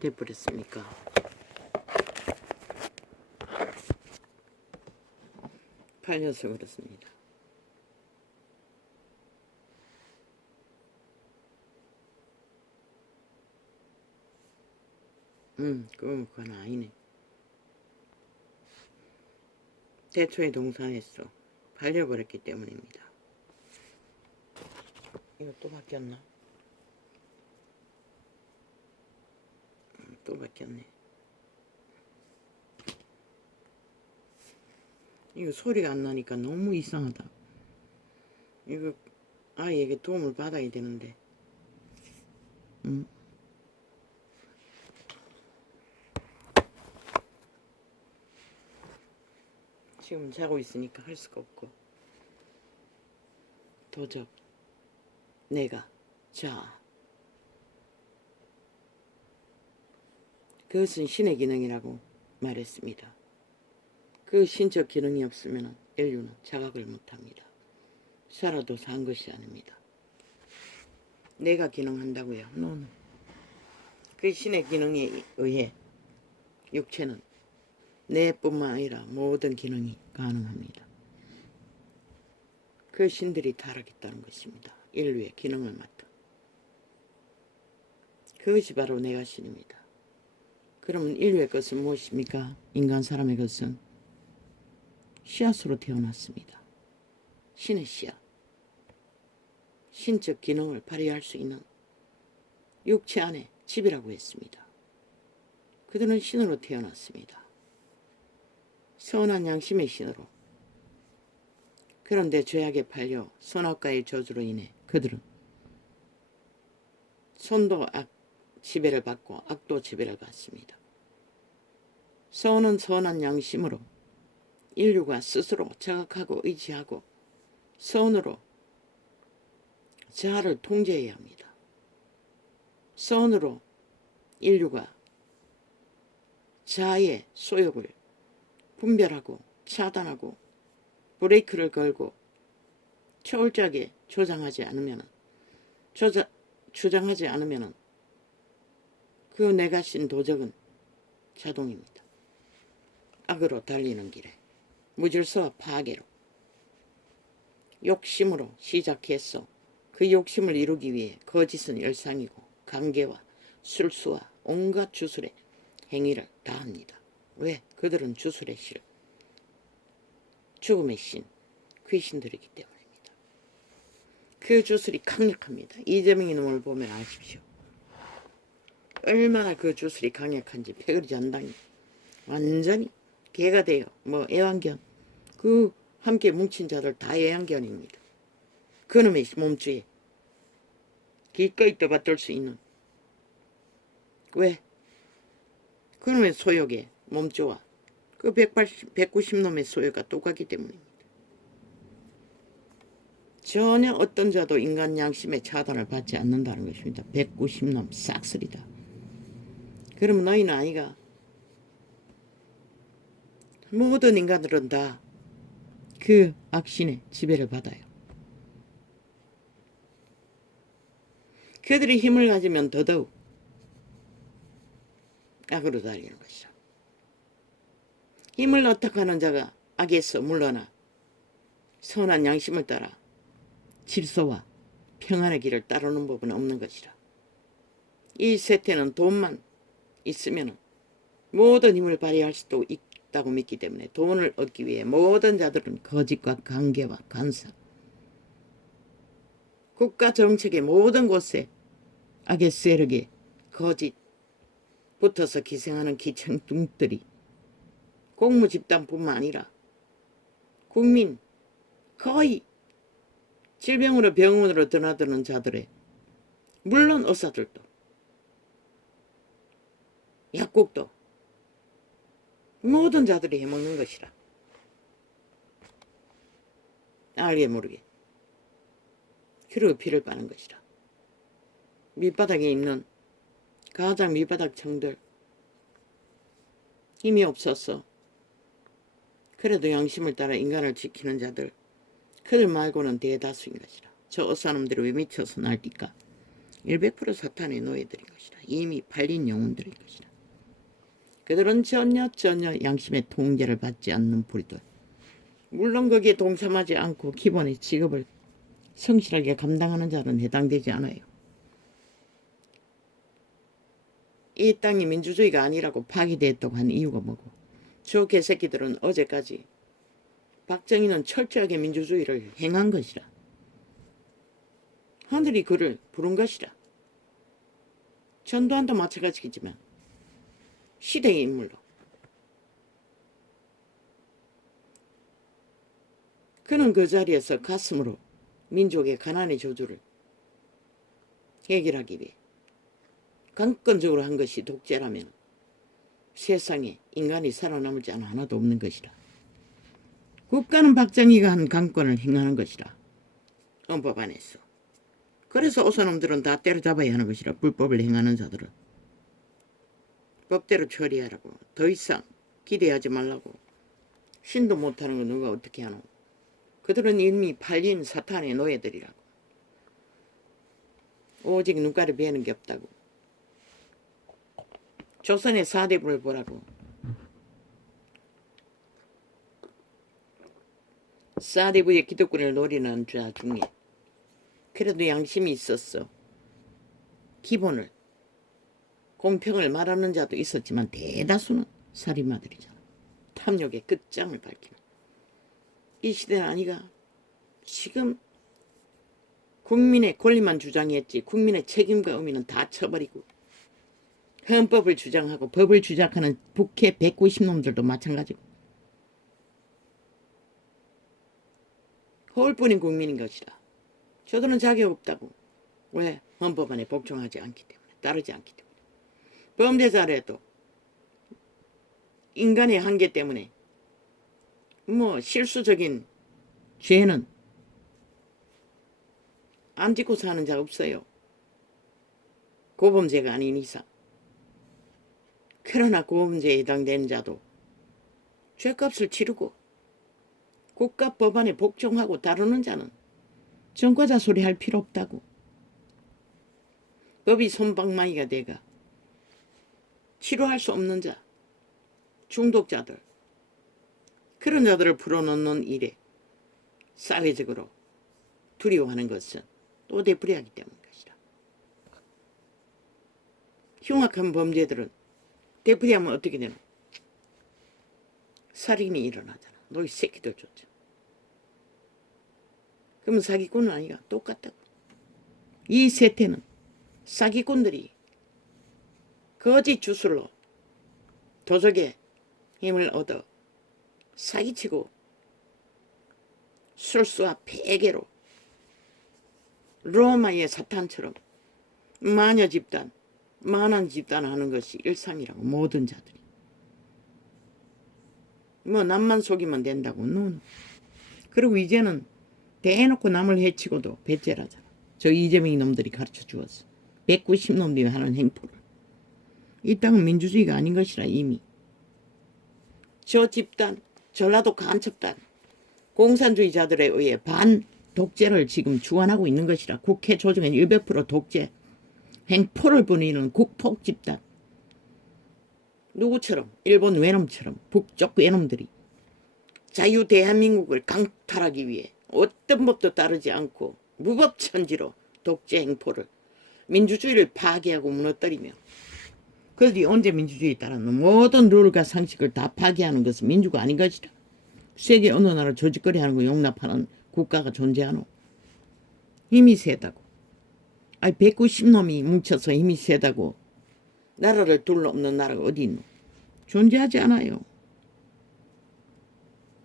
돼버렸습니까? 팔려서 그렇습니다. 그건 아니네. 대초에 동산했어. 팔려버렸기 때문입니다. 이거 또 바뀌었나? 또 바뀌었네. 이거 소리가 안 나니까 너무 이상하다. 이거 아이에게 도움을 받아야 되는데. 지금 자고 있으니까 할 수가 없고. 도적. 내가. 자. 그것은 신의 기능이라고 말했습니다. 그 신적 기능이 없으면 인류는 자각을 못합니다. 살아도 산 것이 아닙니다. 내가 기능한다고요? 노노. 그 신의 기능에 의해 육체는 뇌뿐만 아니라 모든 기능이 가능합니다. 그 신들이 타락했다는 것입니다. 인류의 기능을 맡아. 그것이 바로 내가 신입니다. 그러면 인류의 것은 무엇입니까? 인간 사람의 것은 씨앗으로 태어났습니다. 신의 씨앗. 신적 기능을 발휘할 수 있는 육체 안에 집이라고 했습니다. 그들은 신으로 태어났습니다. 선한 양심의 신으로. 그런데 죄악에 팔려 선악과의 저주로 인해 그들은 선도 지배를 받고 악도 지배를 받습니다. 선은 선한 양심으로 인류가 스스로 자각하고 의지하고 선으로 자아를 통제해야 합니다. 선으로 인류가 자아의 소욕을 분별하고 차단하고 브레이크를 걸고 초월하게 주장하지 않으면 그 내가 신 도적은 자동입니다. 악으로 달리는 길에 무질서와 파괴로 욕심으로 시작해서 그 욕심을 이루기 위해 거짓은 일상이고 관계와 술수와 온갖 주술의 행위를 다 합니다. 왜? 그들은 주술의 실, 죽음의 신, 귀신들이기 때문입니다. 그 주술이 강력합니다. 이재명이 놈을 보면 아십시오. 얼마나 그 주술이 강력한지 패거리 잔당이 완전히 개가 돼요. 애완견, 그 함께 뭉친 자들 다 애완견입니다. 그놈의 몸주에 기꺼이 떠받들 수 있는. 왜? 그놈의 소욕에 몸주와 그 190놈의 소욕가 똑같기 때문입니다. 전혀 어떤 자도 인간 양심의 차단을 받지 않는다는 것입니다. 190놈 싹쓸이다. 그러면 너희는 아이가 모든 인간들은 다 그 악신의 지배를 받아요. 그들이 힘을 가지면 더더욱 악으로 달리는 것이죠. 힘을 어택하는 자가 악에서 물러나 선한 양심을 따라 질서와 평안의 길을 따르는 법은 없는 것이라. 이 세태는 돈만 있으면 모든 힘을 발휘할 수도 있다고 믿기 때문에 돈을 얻기 위해 모든 자들은 거짓과 관계와 간사, 국가 정책의 모든 곳에 악의 세력에 거짓 붙어서 기생하는 기생뚱들이 공무 집단뿐만 아니라 국민 거의 질병으로 병원으로 드나드는 자들의 물론 의사들도 약국도 모든 자들이 해먹는 것이라. 알게 모르게. 그리고 피를 빠는 것이라. 밑바닥에 있는 가장 밑바닥 청들 힘이 없어서 그래도 양심을 따라 인간을 지키는 자들 그들 말고는 대다수인 것이라. 저 어사놈들이 왜 미쳐서 날뛸까? 100% 사탄의 노예들인 것이다. 이미 팔린 영혼들인 것이다. 그들은 전혀 양심의 통제를 받지 않는 불들. 물론 거기에 동참하지 않고 기본의 직업을 성실하게 감당하는 자는 해당되지 않아요. 이 땅이 민주주의가 아니라고 파기됐다고 한 이유가 뭐고, 저 개새끼들은 어제까지 박정희는 철저하게 민주주의를 행한 것이라. 하늘이 그를 부른 것이라. 전두환도 마찬가지겠지만 시대의 인물로. 그는 그 자리에서 가슴으로 민족의 가난의 저주를 해결하기 위해 강건적으로 한 것이 독재라면 세상에 인간이 살아남을 자 하나도 없는 것이라. 국가는 박정희가 한 강권을 행하는 것이라. 헌법 안에서. 그래서 어서놈들은 다 때려잡아야 하는 것이라. 불법을 행하는 자들은 법대로 처리하라고. 더 이상 기대하지 말라고. 신도 못하는 거 누가 어떻게 하노. 그들은 이미 팔린 사탄의 노예들이라고. 오직 눈가를 베는 게 없다고. 조선의 사대부를 보라고. 사대부의 기득권을 노리는 자 중에 그래도 양심이 있었어. 기본을 공평을 말하는 자도 있었지만 대다수는 살인마들이잖아. 탐욕의 끝장을 밝히는. 이 시대는 아니가. 지금 국민의 권리만 주장했지 국민의 책임과 의미는 다 쳐버리고 헌법을 주장하고 법을 주장하는 북해 190놈들도 마찬가지고 허울뿐인 국민인 것이다. 저들은 자격 없다고. 왜? 헌법 안에 복종하지 않기 때문에. 따르지 않기 때문에. 범죄자라도 인간의 한계 때문에 실수적인 죄는 안 짓고 사는 자 없어요. 고범죄가 아닌 이상. 그러나 고범죄에 해당되는 자도 죄값을 치르고 국가 법안에 복종하고 다루는 자는 전과자 소리 할 필요 없다고. 법이 솜방망이가 돼가 치료할 수 없는 자, 중독자들, 그런 자들을 풀어놓는 일에 사회적으로 두려워하는 것은 또 되풀이하기 때문인 것이다. 흉악한 범죄들은 되풀이하면 어떻게 되노? 살인이 일어나잖아. 너희 새끼들 쫓아. 그러면 사기꾼은 아니가. 똑같다고. 이 세태는 사기꾼들이 거짓 주술로 도적의 힘을 얻어 사기치고 술수와 패계로 로마의 사탄처럼 마녀 집단, 만한 집단 하는 것이 일상이라고. 모든 자들이. 남만 속이면 된다고. 그리고 이제는 대놓고 남을 해치고도 배째라잖아. 저 이재명이 놈들이 가르쳐 주었어. 190놈들이 하는 행포를. 이 땅은 민주주의가 아닌 것이라. 이미 저 집단, 전라도 간첩단, 공산주의자들에 의해 반독재를 지금 주관하고 있는 것이라. 국회 조정엔 100% 독재 행포를 부리는 국폭 집단. 누구처럼? 일본 외놈처럼 북쪽 외놈들이 자유 대한민국을 강탈하기 위해 어떤 법도 따르지 않고 무법천지로 독재 행포를, 민주주의를 파괴하고 무너뜨리며, 그들이 언제 민주주의에 따르는 모든 룰과 상식을 다 파괴하는 것은 민주가 아닌 것이다. 세계 어느 나라 조직거리하는 거 용납하는 국가가 존재하노? 힘이 세다고. 190놈이 뭉쳐서 힘이 세다고 나라를 둘러없는 나라가 어디 있노? 존재하지 않아요.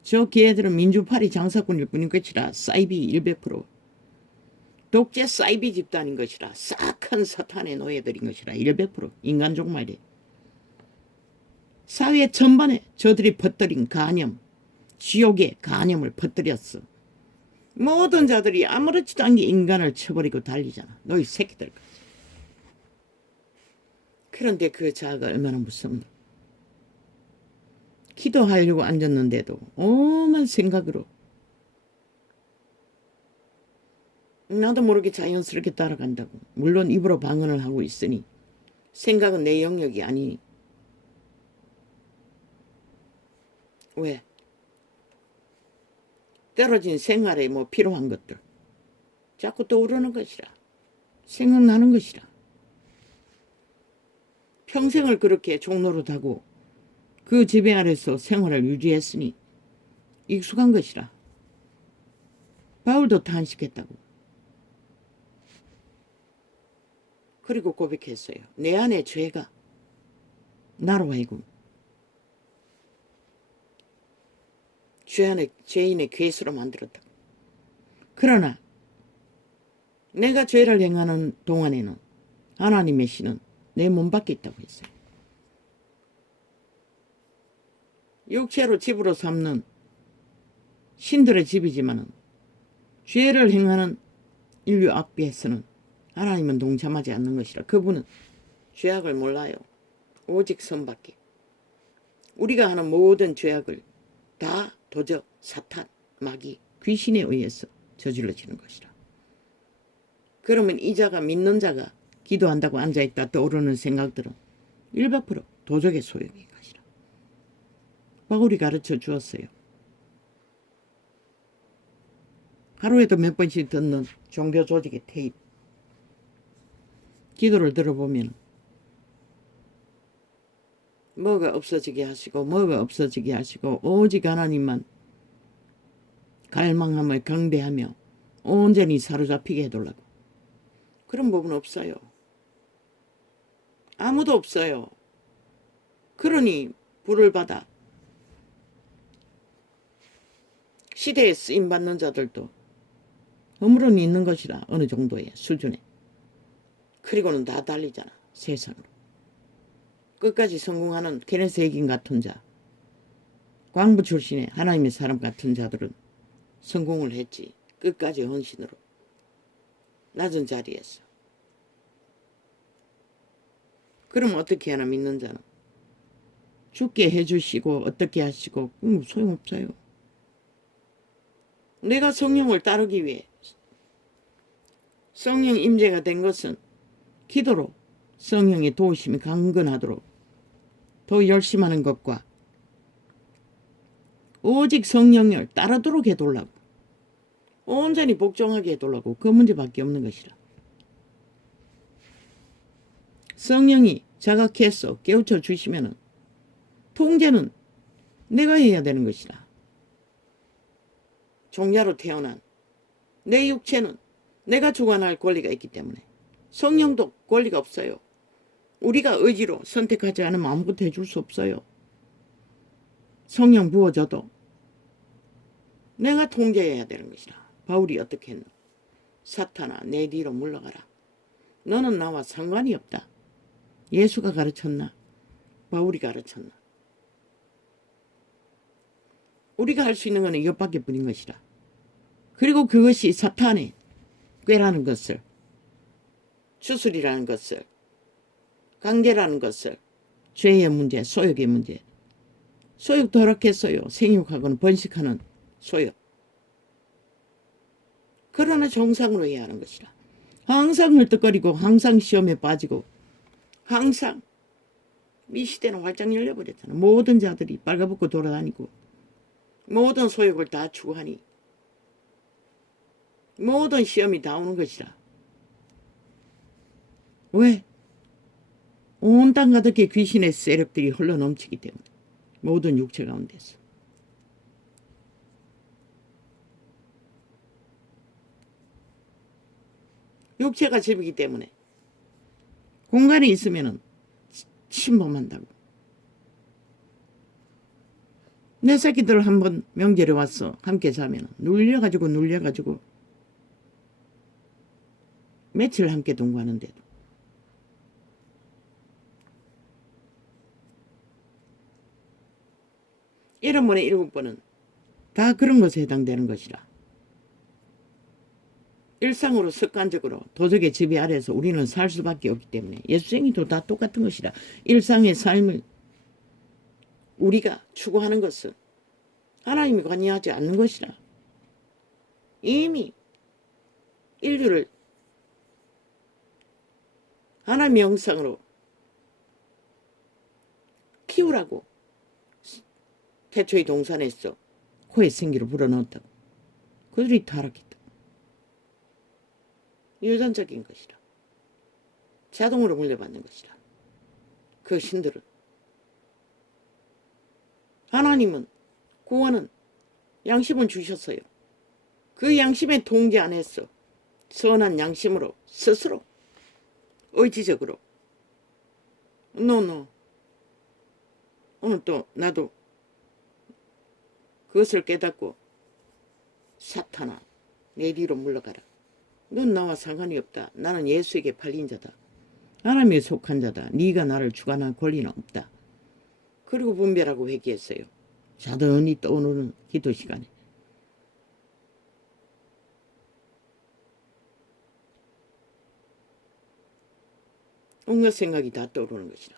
저 개들은 민주파리 장사꾼일 뿐인 것이라. 사이비 100%. 독재 사이비 집단인 것이라. 싹한 사탄의 노예들인 것이라. 100% 인간족 말이에요. 사회 전반에 저들이 퍼뜨린 간염, 지옥의 간염을 퍼뜨렸어. 모든 자들이 아무렇지도 않게 인간을 쳐버리고 달리잖아. 너희 새끼들까지. 그런데 그 자아가 얼마나 무섭노. 기도하려고 앉았는데도 오만 생각으로 나도 모르게 자연스럽게 따라간다고. 물론 입으로 방언을 하고 있으니 생각은 내 영역이 아니니. 왜? 떨어진 생활에 뭐 필요한 것들 자꾸 떠오르는 것이라. 생각나는 것이라. 평생을 그렇게 종노릇하고 그 지배 아래서 생활을 유지했으니 익숙한 것이라. 바울도 탄식했다고. 그리고 고백했어요. 내 안에 죄가 나로 하여금 죄인의 괴수로 만들었다고. 그러나 내가 죄를 행하는 동안에는 하나님의 신은 내 몸 밖에 있다고 했어요. 육체로 집으로 삼는 신들의 집이지만은 죄를 행하는 인류 앞에서는 하나님은 동참하지 않는 것이라. 그분은 죄악을 몰라요. 오직 선밖에. 우리가 하는 모든 죄악을 다 도적, 사탄, 마귀, 귀신에 의해서 저질러지는 것이라. 그러면 이 자가 믿는 자가 기도한다고 앉아있다 떠오르는 생각들은 100% 도적의 소용인 것이라. 바울이 가르쳐 주었어요. 하루에도 몇 번씩 듣는 종교 조직의 테이프. 기도를 들어보면 뭐가 없어지게 하시고 뭐가 없어지게 하시고 오직 하나님만 갈망하며 경배하며 온전히 사로잡히게 해달라고. 그런 부분 없어요. 아무도 없어요. 그러니 불을 받아 시대에 쓰임받는 자들도 허물은 있는 것이라. 어느 정도의 수준에. 그리고는 다 달리잖아. 세상으로. 끝까지 성공하는 케네스 해긴 같은 자, 광부 출신의 하나님의 사람 같은 자들은 성공을 했지. 끝까지 헌신으로. 낮은 자리에서. 그럼 어떻게 하나 믿는 자는 죽게 해주시고 어떻게 하시고 소용없어요. 내가 성령을 따르기 위해 성령 임재가 된 것은 기도로 성령의 도우심이 강건하도록 더 열심하는 것과 오직 성령을 따르도록 해달라고. 온전히 복종하게 해달라고. 그 문제밖에 없는 것이라. 성령이 자각해서 깨우쳐 주시면은 통제는 내가 해야 되는 것이라. 종자로 태어난 내 육체는 내가 주관할 권리가 있기 때문에 성령도 권리가 없어요. 우리가 의지로 선택하지 않으면 아무것도 해줄 수 없어요. 성령 부어져도 내가 통제해야 되는 것이라. 바울이 어떻게 했노? 사탄아 내 뒤로 물러가라. 너는 나와 상관이 없다. 예수가 가르쳤나? 바울이 가르쳤나? 우리가 할 수 있는 것은 이것밖에 뿐인 것이라. 그리고 그것이 사탄의 꾀라는 것을, 추술이라는 것을, 강제라는 것을, 죄의 문제, 소욕의 문제. 소욕도 허락했어요. 생육하고는 번식하는 소욕. 그러나 정상으로 해야 하는 것이라. 항상 헐떡거리고 항상 시험에 빠지고 항상 이 시대는 활짝 열려버렸잖아. 모든 자들이 빨가벗고 돌아다니고 모든 소욕을 다 추구하니 모든 시험이 다 오는 것이라. 왜? 온 땅 가득히 귀신의 세력들이 흘러넘치기 때문에 모든 육체 가운데서. 육체가 집이기 때문에 공간이 있으면 침범한다고. 내 새끼들 한번 명절에 와서 함께 자면 눌려가지고 며칠 함께 동거하는데도 이런 번에 7번은 다 그런 것에 해당되는 것이라. 일상으로 습관적으로 도적의 지배 아래에서 우리는 살 수밖에 없기 때문에 예수생이도 다 똑같은 것이라. 일상의 삶을 우리가 추구하는 것은 하나님이 관여하지 않는 것이라. 이미 인류를 하나님의 형상으로 키우라고 태초의 동산에서 코에 생기를 불어넣었다고. 그들이 타락했다. 유전적인 것이라. 자동으로 물려받는 것이라. 그 신들은. 하나님은 구원은 양심을 주셨어요. 그 양심의 통제 안에서 선한 양심으로 스스로 의지적으로 노 오늘 또 나도 그것을 깨닫고 사탄아 내 뒤로 물러가라. 넌 나와 상관이 없다. 나는 예수에게 팔린 자다. 하나님에 속한 자다. 네가 나를 주관할 권리는 없다. 그리고 분별하고 회개했어요. 자던히 떠오르는 기도 시간에. 온갖 생각이 다 떠오르는 것이라.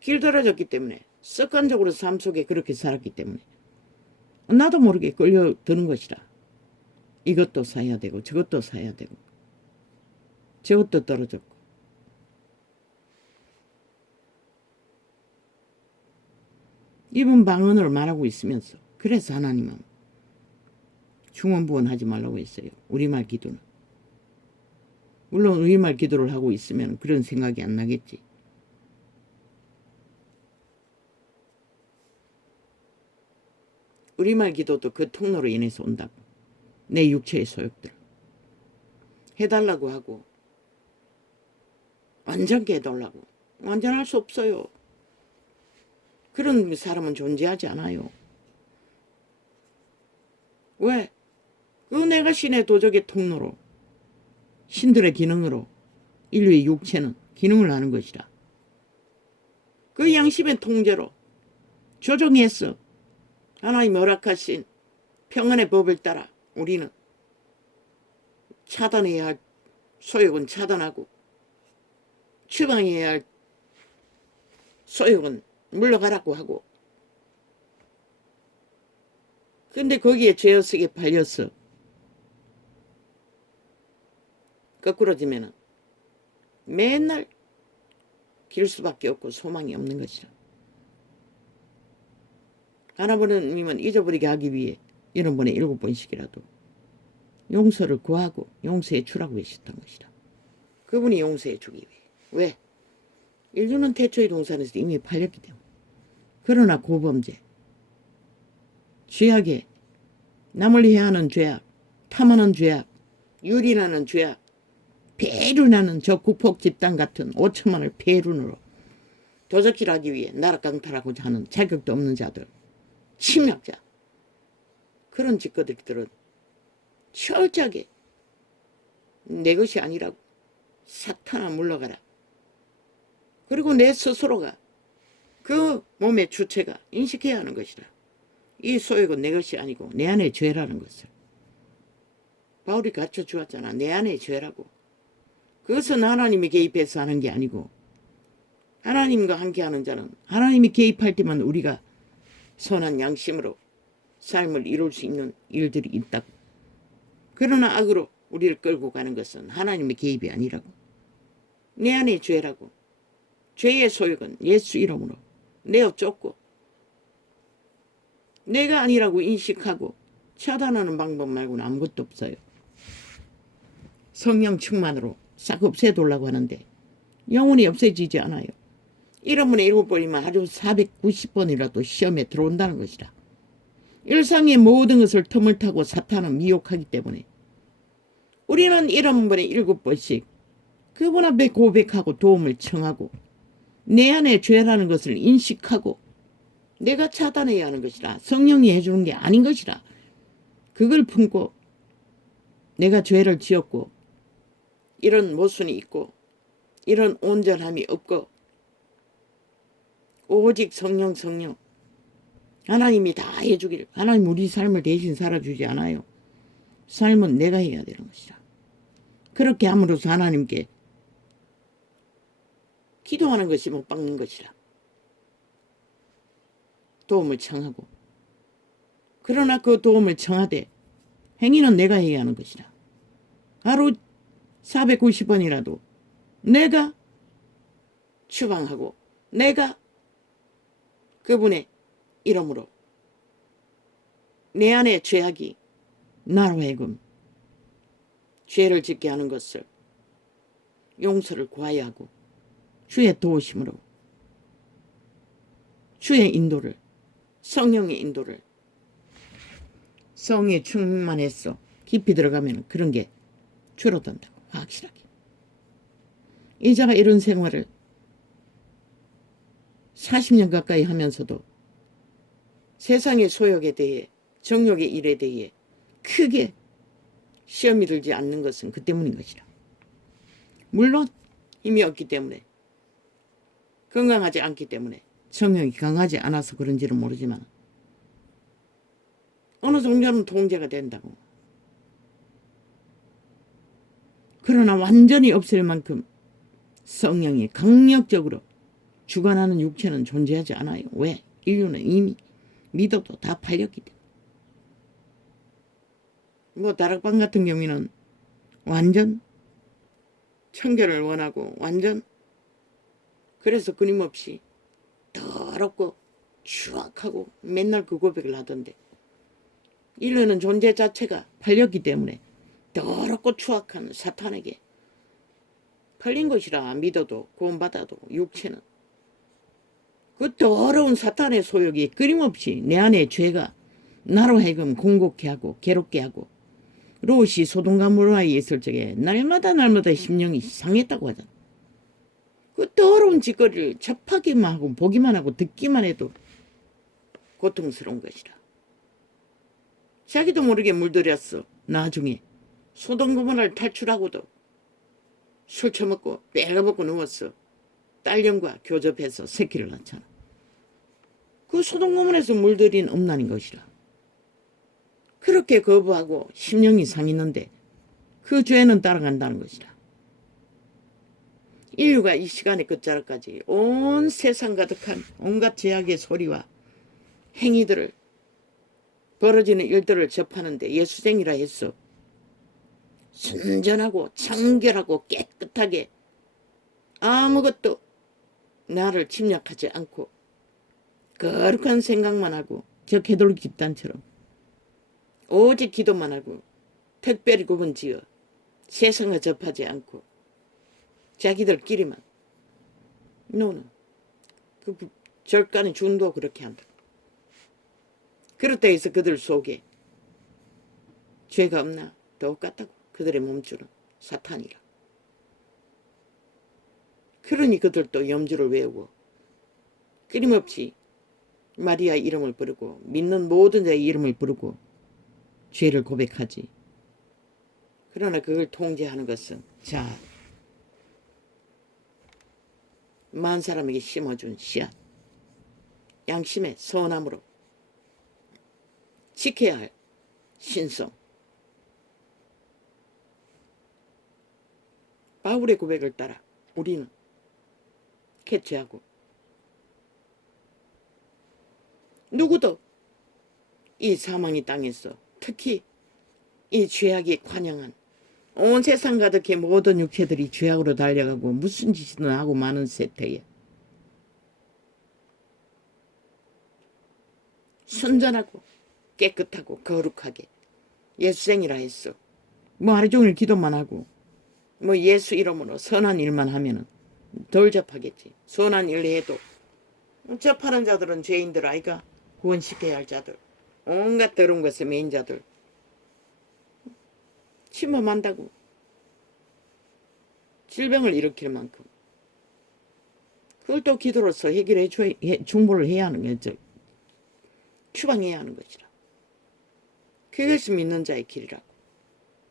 길들어졌기 때문에 습관적으로 삶 속에 그렇게 살았기 때문에 나도 모르게 끌려드는 것이라. 이것도 사야 되고 저것도 사야 되고 저것도 떨어졌고 입은 방언을 말하고 있으면서 그래서 하나님은 중언부언하지 말라고 했어요. 우리말 기도는. 물론 우리말 기도를 하고 있으면 그런 생각이 안 나겠지. 우리말 기도도 그 통로로 인해서 온다고. 내 육체의 소욕들 해달라고 하고 완전히 해달라고. 완전할 수 없어요. 그런 사람은 존재하지 않아요. 왜? 그 내가 신의 도적의 통로로 신들의 기능으로 인류의 육체는 기능을 하는 것이라. 그 양심의 통제로 조정했어. 하나님 허락하신 평안의 법을 따라 우리는 차단해야 할 소욕은 차단하고 추방해야 할 소욕은 물러가라고 하고. 근데 거기에 죄어쓰게 팔려서 거꾸로지면은 맨날 길 수밖에 없고 소망이 없는 것이라. 하나님은 잊어버리게 하기 위해 이런 번에 7번씩이라도 용서를 구하고 용서해 주라고 하셨던 것이라. 그분이 용서해 주기 위해. 왜? 인류는 태초의 동산에서 이미 팔렸기 때문에. 그러나 고범죄, 죄악에 남을 해하는 죄악, 탐하는 죄악, 유린하는 죄악, 배륜하는 저 국폭 집단 같은 5천만을 배륜으로 도적질 하기 위해 나라 강탈하고자 하는 자격도 없는 자들, 침략자, 그런 짓거리들은 철저하게 내 것이 아니라고. 사탄아 물러가라. 그리고 내 스스로가 그 몸의 주체가 인식해야 하는 것이라. 이 소욕은 내 것이 아니고 내 안의 죄라는 것을. 바울이 가르쳐 주었잖아. 내 안의 죄라고. 그것은 하나님이 개입해서 하는 게 아니고 하나님과 함께하는 자는 하나님이 개입할 때만 우리가 선한 양심으로 삶을 이룰 수 있는 일들이 있다고. 그러나 악으로 우리를 끌고 가는 것은 하나님의 개입이 아니라고. 내 안의 죄라고. 죄의 소욕은 예수 이름으로 내어 쫓고 내가 아니라고 인식하고 차단하는 방법 말고는 아무것도 없어요. 성령 충만으로 싹 없애달라고 하는데 영혼이 없어지지 않아요. 1원분의 7번이면 하루 490번이라도 시험에 들어온다는 것이라. 일상의 모든 것을 틈을 타고 사탄은 미혹하기 때문에 우리는 1원분의 7번씩 그분 앞에 고백하고 도움을 청하고 내 안에 죄라는 것을 인식하고 내가 차단해야 하는 것이라. 성령이 해주는 게 아닌 것이라. 그걸 품고 내가 죄를 지었고 이런 모순이 있고 이런 온전함이 없고 오직 성령 하나님이 다 해주기를. 하나님 우리 삶을 대신 살아주지 않아요. 삶은 내가 해야 되는 것이라. 그렇게 함으로써 하나님께 기도하는 것이 못 박는 것이라. 도움을 청하고. 그러나 그 도움을 청하되 행위는 내가 해야 하는 것이라. 하루 490원이라도 내가 추방하고 내가 그분의 이름으로 내 안에 죄악이 나로 하여금 죄를 짓게 하는 것을 용서를 구하여 하고 주의 도우심으로 주의 인도를 성령의 인도를 성에 충만해서 깊이 들어가면 그런 게 줄어든다고 확실하게. 이자가 이런 생활을 40년 가까이 하면서도 세상의 소욕에 대해 정욕의 일에 대해 크게 시험이 들지 않는 것은 그 때문인 것이라. 물론 힘이 없기 때문에 건강하지 않기 때문에 정욕이 강하지 않아서 그런지는 모르지만 어느 정도는 통제가 된다고. 그러나 완전히 없앨 만큼 성령이 강력적으로 주관하는 육체는 존재하지 않아요. 왜? 인류는 이미 믿어도 다 팔렸기 때문에. 뭐 다락방 같은 경우에는 완전 청결을 원하고 완전 그래서 끊임없이 더럽고 추악하고 맨날 그 고백을 하던데 인류는 존재 자체가 팔렸기 때문에 더럽고 추악한 사탄에게 팔린 것이라 믿어도 구원받아도 육체는 그 더러운 사탄의 소욕이 끊임없이 내 안에 죄가 나로 하여금 공곡해 하고 괴롭게 하고 롯이 소돔과 모로아에 있을 적에 날마다 심령이 상했다고 하잖아. 그 더러운 짓거리를 접하기만 하고 보기만 하고 듣기만 해도 고통스러운 것이라. 자기도 모르게 물들였어. 나중에 소돔 고모라를 탈출하고도 술 처먹고 빼가먹고 누웠어. 딸년과 교접해서 새끼를 낳잖아. 그 소돔 고모라에서 물들인 음란인 것이라. 그렇게 거부하고 심령이 상했는데 그 죄는 따라간다는 것이라. 인류가 이 시간의 끝자락까지 온 세상 가득한 온갖 죄악의 소리와 행위들을 벌어지는 일들을 접하는데 예수쟁이라 했어. 순전하고 청결하고 깨끗하게 아무것도 나를 침략하지 않고 거룩한 생각만 하고 저 개돌 집단처럼 오직 기도만 하고 특별히 구분지어 세상과 접하지 않고 자기들끼리만 노는 그 절간의 중도 그렇게 한다. 그렇다 해서 그들 속에 죄가 없나? 똑같다고. 그들의 몸줄은 사탄이라. 그러니 그들도 염주를 외우고 끊임없이 마리아 이름을 부르고 믿는 모든 자의 이름을 부르고 죄를 고백하지. 그러나 그걸 통제하는 것은 만 사람에게 심어준 씨앗, 양심의 선함으로 지켜야 할 신성. 바울의 고백을 따라 우리는 캐치하고 누구도 이 사망의 땅에서 특히 이 죄악이 관영한 온 세상 가득히 모든 육체들이 죄악으로 달려가고 무슨 짓이든 하고 많은 세태에 순전하고 깨끗하고 거룩하게 예수생이라 했어. 뭐 하루 종일 기도만 하고 뭐 예수 이름으로 선한 일만 하면은 덜 접하겠지. 선한 일 해도 접하는 자들은 죄인들 아이가 구원시켜야 할 자들 온갖 더러운 것에 메인 자들 침범한다고. 질병을 일으킬 만큼 그걸 또 기도로서 해결해 줘야 중보를 해야 하는 거죠. 추방해야 하는 것이라. 그것이 믿는 자의 길이라고.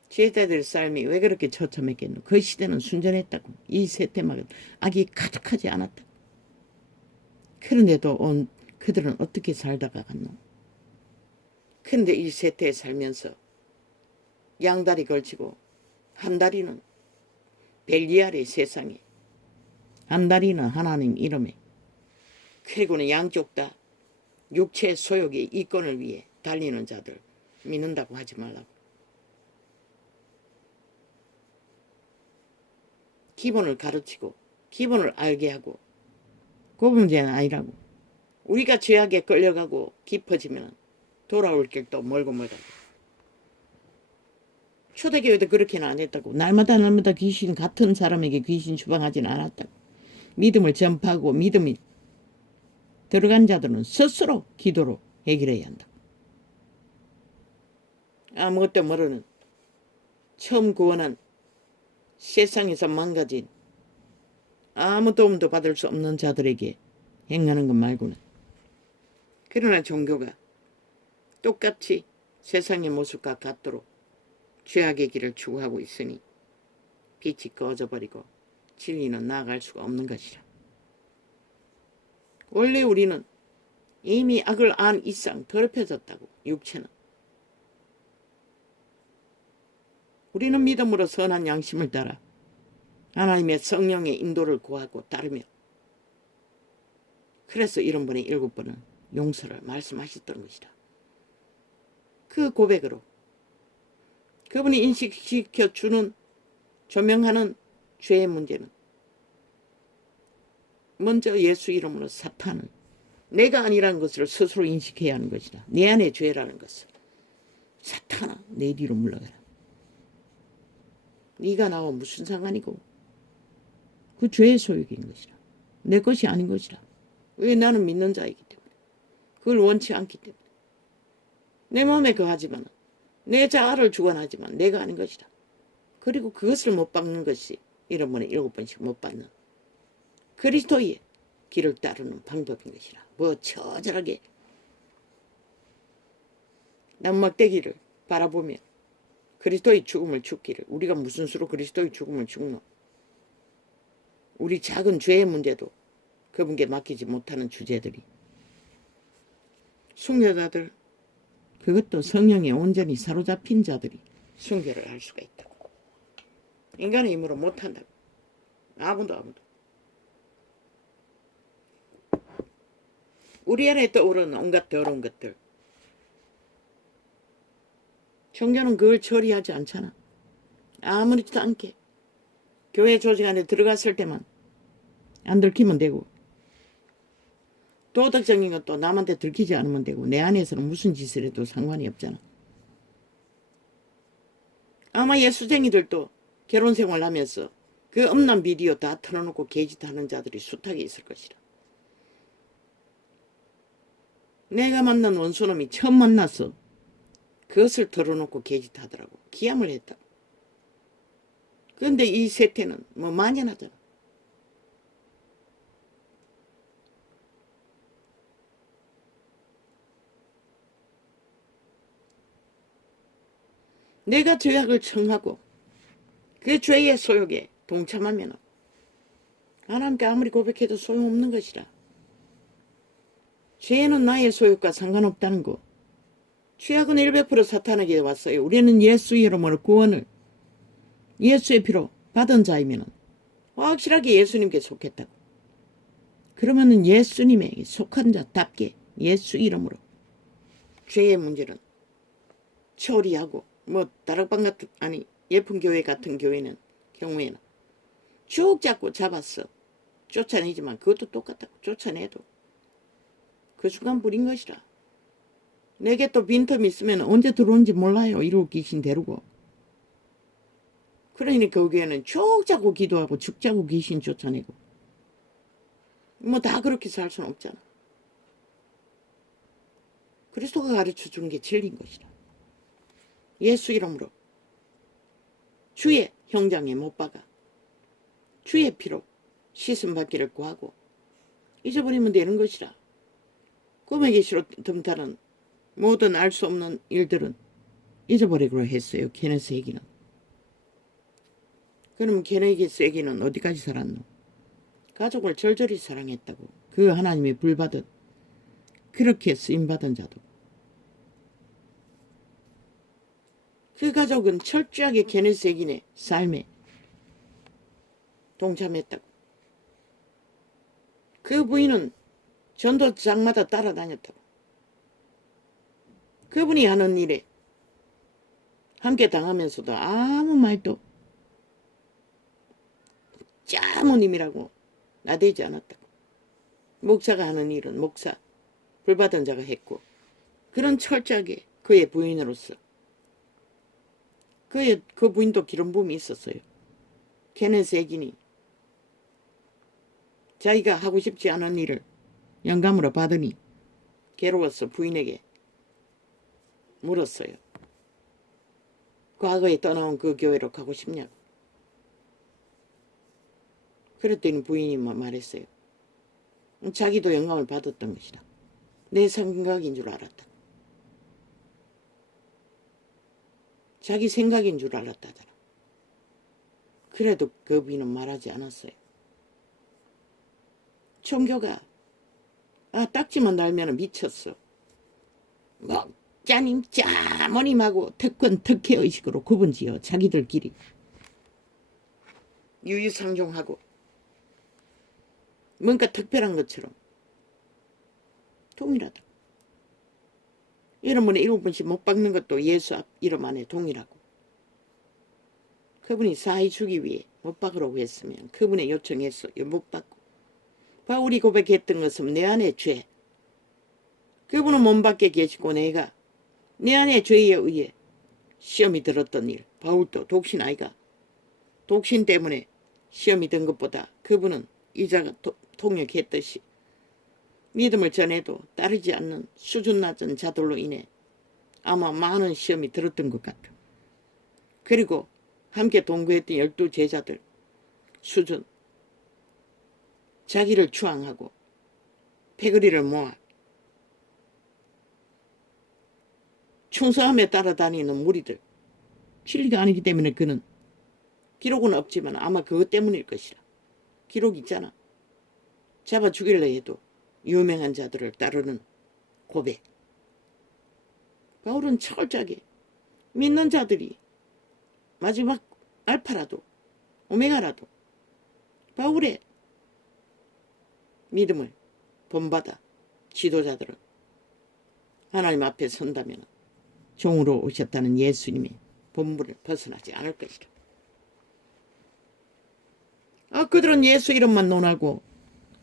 제자들의 삶이 왜 그렇게 처참했겠노. 그 시대는 순전했다고. 이 세대막은 악이 가득하지 않았다고. 그런데도 그들은 어떻게 살다가 갔노. 근데 이 세대에 살면서 양다리 걸치고 한 다리는 벨리알의 세상에 한 다리는 하나님 이름에 그리고는 양쪽 다 육체 소욕의 이권을 위해 달리는 자들 믿는다고 하지 말라고. 기본을 가르치고 기본을 알게 하고 그 문제는 아니라고. 우리가 죄악에 끌려가고 깊어지면 돌아올 길도 멀고 멀다고. 초대교회도 그렇게는 안 했다고. 날마다 귀신 같은 사람에게 귀신 추방하지는 않았다고. 믿음을 전파하고 믿음이 들어간 자들은 스스로 기도로 해결해야 한다고. 아무것도 모르는 처음 구원한 세상에서 망가진 아무 도움도 받을 수 없는 자들에게 행하는 것 말고는. 그러나 종교가 똑같이 세상의 모습과 같도록 죄악의 길을 추구하고 있으니 빛이 꺼져버리고 진리는 나아갈 수가 없는 것이라. 원래 우리는 이미 악을 안 이상 더럽혀졌다고. 육체는. 우리는 믿음으로 선한 양심을 따라 하나님의 성령의 인도를 구하고 따르며, 그래서 70번에 7번은 용서를 말씀하셨던 것이다. 그 고백으로 그분이 인식시켜주는 조명하는 죄의 문제는 먼저 예수 이름으로 사탄을 내가 아니라는 것을 스스로 인식해야 하는 것이다. 내 안에 죄라는 것을. 사탄아, 내 뒤로 물러가라. 네가 나와 무슨 상관이고. 그 죄의 소욕인 것이라. 내 것이 아닌 것이라. 왜? 나는 믿는 자이기 때문에. 그걸 원치 않기 때문에. 내 마음에 거하지만 내 자아를 주관하지만 내가 아닌 것이다. 그리고 그것을 못 받는 것이 7번에 7번씩 못 받는 그리스도의 길을 따르는 방법인 것이라. 뭐 처절하게 낙막대기를 바라보며 그리스도의 죽음을 죽기를, 우리가 무슨 수로 그리스도의 죽음을 죽노. 우리 작은 죄의 문제도 그분께 맡기지 못하는 주제들이. 순교자들, 그것도 성령에 온전히 사로잡힌 자들이 순교를 할 수가 있다고. 인간의 힘으로 못한다고. 아무도. 우리 안에 떠오르는 온갖 더러운 것들, 종교는 그걸 처리하지 않잖아. 아무렇지도 않게 교회 조직 안에 들어갔을 때만 안 들키면 되고, 도덕적인 것도 남한테 들키지 않으면 되고, 내 안에서는 무슨 짓을 해도 상관이 없잖아. 아마 예수쟁이들도 결혼생활 하면서 그 음란 비디오 다 틀어놓고 게짓하는 자들이 숱하게 있을 것이라. 내가 만난 원수놈이 처음 만났어. 그것을 털어놓고 게짓하더라고. 기함을 했다고. 그런데 이 세태는 뭐 만연하잖아. 내가 죄악을 청하고 그 죄의 소욕에 동참하면 하나님께 아무리 고백해도 소용없는 것이라. 죄는 나의 소욕과 상관없다는 거. 죄악은 100% 사탄에게 왔어요. 우리는 예수 이름으로 구원을 예수의 피로 받은 자이면 확실하게 예수님께 속했다고. 그러면은 예수님에게 속한 자답게 예수 이름으로 죄의 문제는 처리하고, 뭐 다락방 같은, 아니 예쁜 교회 같은 교회는 경우에는 쭉 잡고 잡았어. 쫓아내지만 그것도 똑같다고. 쫓아내도 그 순간 불인 것이라. 내게 또 빈틈이 있으면 언제 들어온지 몰라요. 이러고 귀신 데리고. 그러니 그 교회는 쭉 잡고 기도하고 죽 잡고 귀신 쫓아내고. 뭐 다 그렇게 살 수는 없잖아. 그리스도가 가르쳐 준 게 진리인 것이라. 예수 이름으로 주의 형장에 못 박아 주의 피로 씻음 받기를 구하고 잊어버리면 되는 것이라. 꿈에 계시로 덤타는 모든 알 수 없는 일들은 잊어버리기로 했어요. 케네스 애기는. 그럼 케네스 애기는 어디까지 살았노? 가족을 절절히 사랑했다고. 그 하나님의 불받은, 그렇게 쓰임받은 자도. 그 가족은 철저하게 케네스 애기네 삶에 동참했다고. 그 부인은 전도장마다 따라다녔다고. 그분이 하는 일에 함께 당하면서도 아무 말도 장모님이라고 나대지 않았다고. 목사가 하는 일은 목사, 불받은 자가 했고, 그런 철저하게 그의 부인으로서 그 부인도 기름 부음이 있었어요. 걔는 세기니 자기가 하고 싶지 않은 일을 영감으로 받으니 괴로워서 부인에게 물었어요. 과거에 떠나온 그 교회로 가고 싶냐고. 그랬더니 부인이 말했어요. 자기도 영감을 받았던 것이다. 내 생각인 줄 알았다. 자기 생각인 줄 알았다더라. 그래도 그 부인은 말하지 않았어요. 종교가 딱지만 달면 미쳤어. 목자님 자모님하고 특권 특혜의식으로 구분지어 자기들끼리 유유상종하고 뭔가 특별한 것처럼 동일하다. 이런 분에 7번씩 못 박는 것도 예수 앞 이름 안에 동일하고, 그분이 사이 주기 위해 못 박으라고 했으면 그분의 요청했어. 못 받고. 바울이 고백했던 것은 내 안의 죄. 그분은 몸 밖에 계시고 내가 내 안의 죄에 의해 시험이 들었던 일. 바울도 독신 아이가. 독신 때문에 시험이 든 것보다 그분은 이자가 통역했듯이 믿음을 전해도 따르지 않는 수준 낮은 자들로 인해 아마 많은 시험이 들었던 것 같아. 그리고 함께 동거했던 12 제자들 수준, 자기를 추앙하고 패거리를 모아 충성함에 따라다니는 무리들, 진리가 아니기 때문에 그는 기록은 없지만 아마 그것 때문일 것이라. 기록 있잖아. 잡아 죽일려 해도 유명한 자들을 따르는 고백. 바울은 철저하게 믿는 자들이 마지막 알파라도 오메가라도 바울의 믿음을 본받아 지도자들은 하나님 앞에 선다면 종으로 오셨다는 예수님의 본분을 벗어나지 않을 것이다. 그들은 예수 이름만 논하고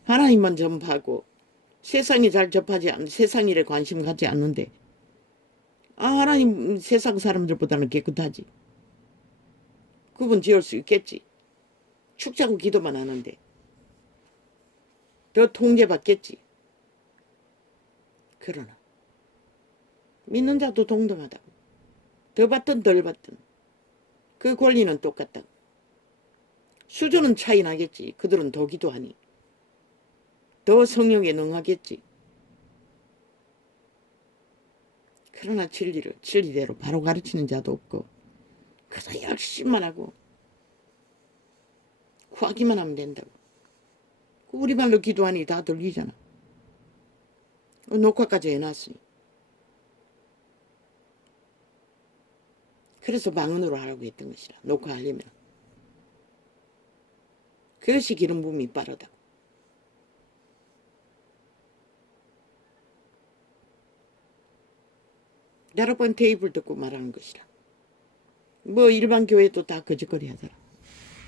하나님만 전파하고 세상이 잘 접하지 않는 세상 일에 관심 갖지 않는데 하나님 세상 사람들보다는 깨끗하지. 그분 지을 수 있겠지. 축자고 기도만 하는데 더 통제받겠지. 그러나 믿는 자도 동등하다고. 더 받든 덜 받든 그 권리는 똑같다고. 수준은 차이 나겠지. 그들은 더 기도하니 더 성령에 능하겠지. 그러나 진리를 진리대로 바로 가르치는 자도 없고 그저 열심만 하고 구하기만 하면 된다고. 우리말로 기도하니 다 들리잖아. 녹화까지 해놨으니. 그래서 방언으로 하라고 했던 것이라. 녹화하려면. 그것이 기름 부음이 빠르다고. 여러 번 테이블 듣고 말하는 것이라. 뭐 일반 교회도 다 거짓거리 하더라.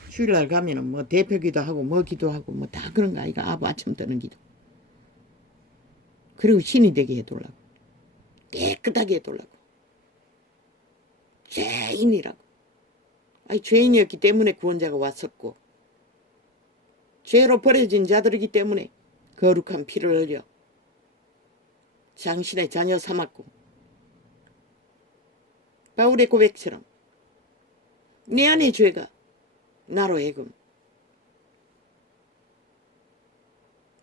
주일날 가면은 뭐 대표 기도하고 뭐 기도하고 뭐 다 그런 거 아이가. 아침 뜨는 기도. 그리고 신이 되게 해달라고. 깨끗하게 해달라고. 죄인이라고. 죄인이었기 때문에 구원자가 왔었고 죄로 버려진 자들이기 때문에 거룩한 피를 흘려 당신의 자녀 삼았고 바울의 고백처럼 내 안의 죄가 나로 하여금